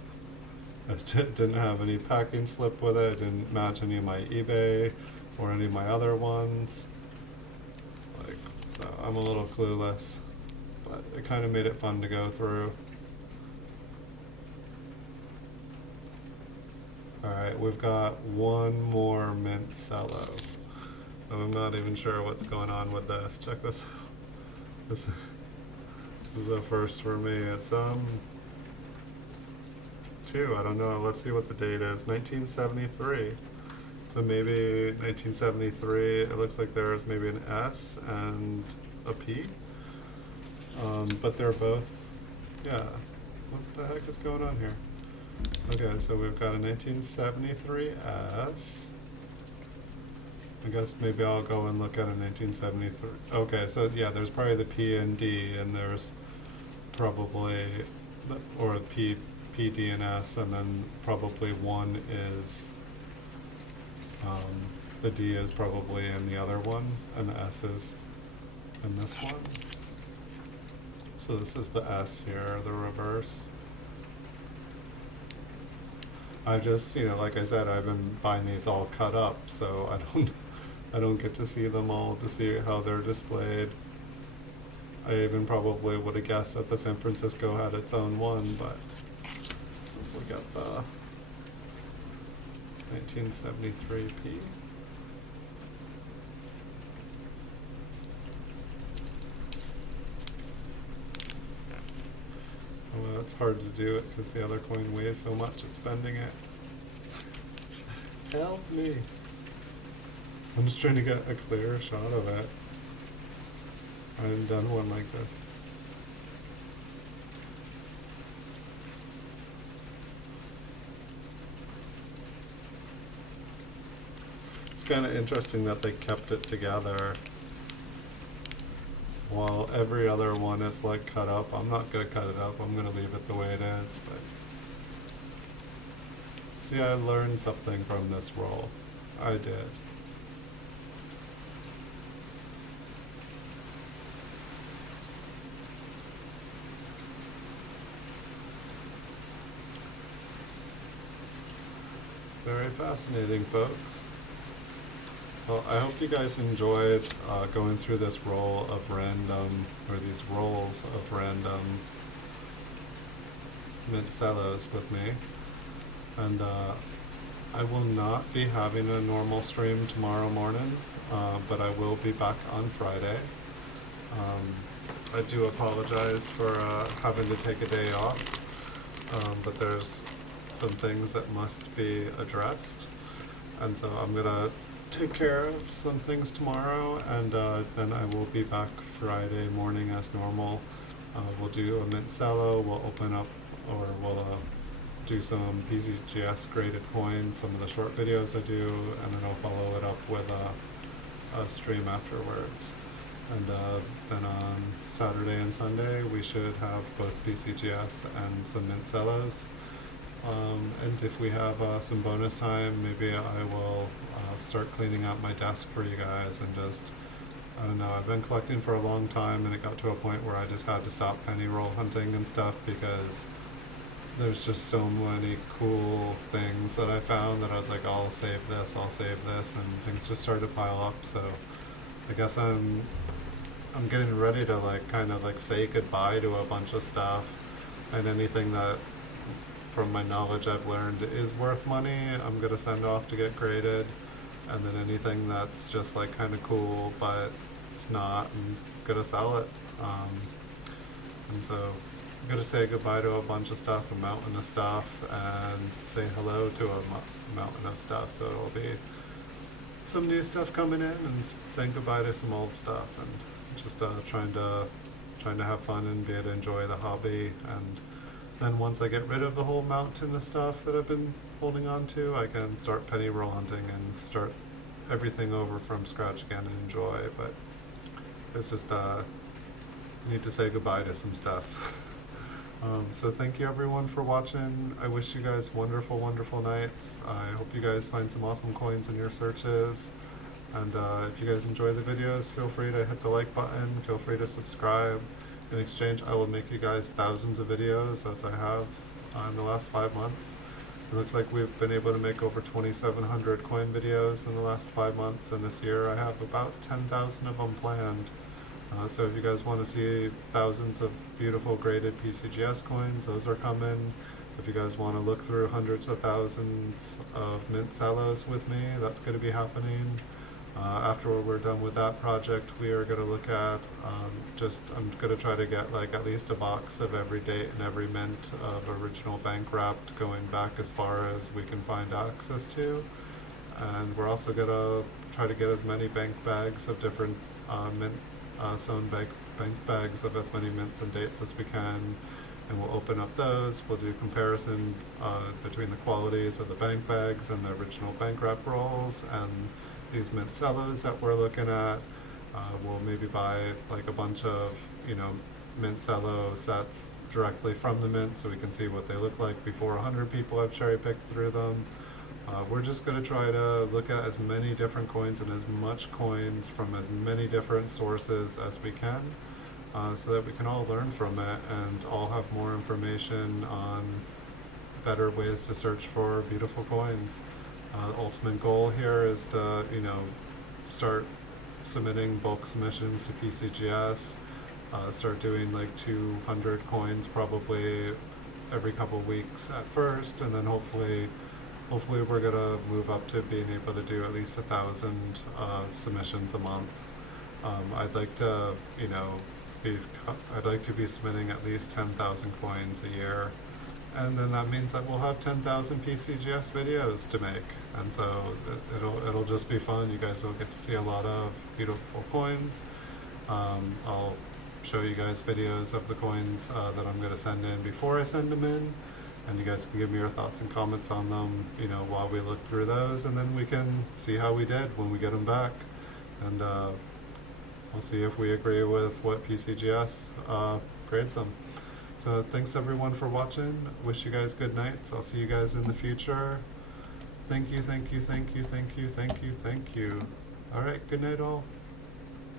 It didn't have any packing slip with it. It didn't match any of my eBay or any of my other ones. So I'm a little clueless, but it kind of made it fun to go through. Alright, we've got one more mint Cello. I'm not even sure what's going on with this. Check this out. This is a first for me. It's two, I don't know. Let's see what the date is. 1973. So maybe 1973, it looks like there's maybe an S and a P. But they're both, yeah. What the heck is going on here? Okay, so we've got a 1973 S. I guess maybe I'll go and look at a 1973. Okay, so yeah, there's probably the P and D, and there's probably, or P, D, and S, and then probably one is, the D is probably in the other one, and the S is in this one. So this is the S here, the reverse. I just, like I said, I've been buying these all cut up, so I don't get to see them all to see how they're displayed. I even probably would have guessed that the San Francisco had its own one, but let's look at the 1973p. Oh, well, it's hard to do it because the other coin weighs so much, it's bending it. Help me. I'm just trying to get a clear shot of it. I haven't done one like this. kind of interesting that they kept it together while every other one is like cut up. I'm not gonna cut it up, I'm gonna leave it the way it is, but see, I learned something from this roll. I did. Very fascinating, folks. Well, I hope you guys enjoyed going through this roll of random, or these rolls of random mint cellos with me. And I will not be having a normal stream tomorrow morning, but I will be back on Friday. I do apologize for having to take a day off, but there's some things that must be addressed, and so I'm gonna take care of some things tomorrow, and then I will be back Friday morning as normal. We'll do a mint cello, we'll open up, or we'll do some PCGS graded coins, some of the short videos I do, and then I'll follow it up with a stream afterwards. And then on Saturday and Sunday we should have both PCGS and some mint cellos. And if we have some bonus time, maybe I will start cleaning out my desk for you guys and just, I don't know, I've been collecting for a long time, and it got to a point where I just had to stop penny roll hunting and stuff because there's just so many cool things that I found that I was like, I'll save this, and things just started to pile up. So I guess I'm getting ready to like kind of like say goodbye to a bunch of stuff, and anything that from my knowledge I've learned is worth money, I'm gonna send off to get graded, and then anything that's just like kind of cool but it's not, I'm gonna sell it. And so I'm gonna say goodbye to a bunch of stuff, a mountain of stuff, and say hello to a mountain of stuff. So it'll be some new stuff coming in and saying goodbye to some old stuff, and just trying to have fun and be able to enjoy the hobby. And then once I get rid of the whole mountain of stuff that I've been holding on to, I can start penny roll hunting and start everything over from scratch again and enjoy. But it's just I need to say goodbye to some stuff. So thank you everyone for watching. I wish you guys wonderful, wonderful nights. I hope you guys find some awesome coins in your searches. And if you guys enjoy the videos, feel free to hit the like button, feel free to subscribe. In exchange, I will make you guys thousands of videos, as I have in the last 5 months. It looks like we've been able to make over 2,700 coin videos in the last 5 months, and this year I have about 10,000 of them planned. So if you guys want to see thousands of beautiful graded PCGS coins, those are coming. If you guys want to look through hundreds of thousands of mint cellos with me, that's going to be happening. After we're done with that project, we are going to look at I'm going to try to get like at least a box of every date and every mint of original bank wrapped, going back as far as we can find access to. And we're also going to try to get as many bank bags of different mint sewn bank bags of as many mints and dates as we can, and we'll open up those. We'll do comparison between the qualities of the bank bags and the original bank wrap rolls and these mint cellos that we're looking at. We'll maybe buy like a bunch of, mint cello sets directly from the mint so we can see what they look like before 100 people have cherry picked through them. We're just going to try to look at as many different coins and as much coins from as many different sources as we can, so that we can all learn from it and all have more information on better ways to search for beautiful coins. The ultimate goal here is to, start submitting bulk submissions to PCGS, start doing like 200 coins probably every couple weeks at first, and then hopefully we're gonna move up to being able to do at least 1,000 submissions a month. I'd like to, I'd like to be submitting at least 10,000 coins a year, and then that means that we'll have 10,000 PCGS videos to make, and so it'll just be fun. You guys will get to see a lot of beautiful coins. I'll show you guys videos of the coins that I'm going to send in before I send them in, and you guys can give me your thoughts and comments on them, you know, while we look through those, and then we can see how we did when we get them back, and we'll see if we agree with what PCGS grades them. So thanks everyone for watching. Wish you guys good nights. I'll see you guys in the future. Thank you, thank you, thank you, thank you, thank you, thank you. All right, good night all.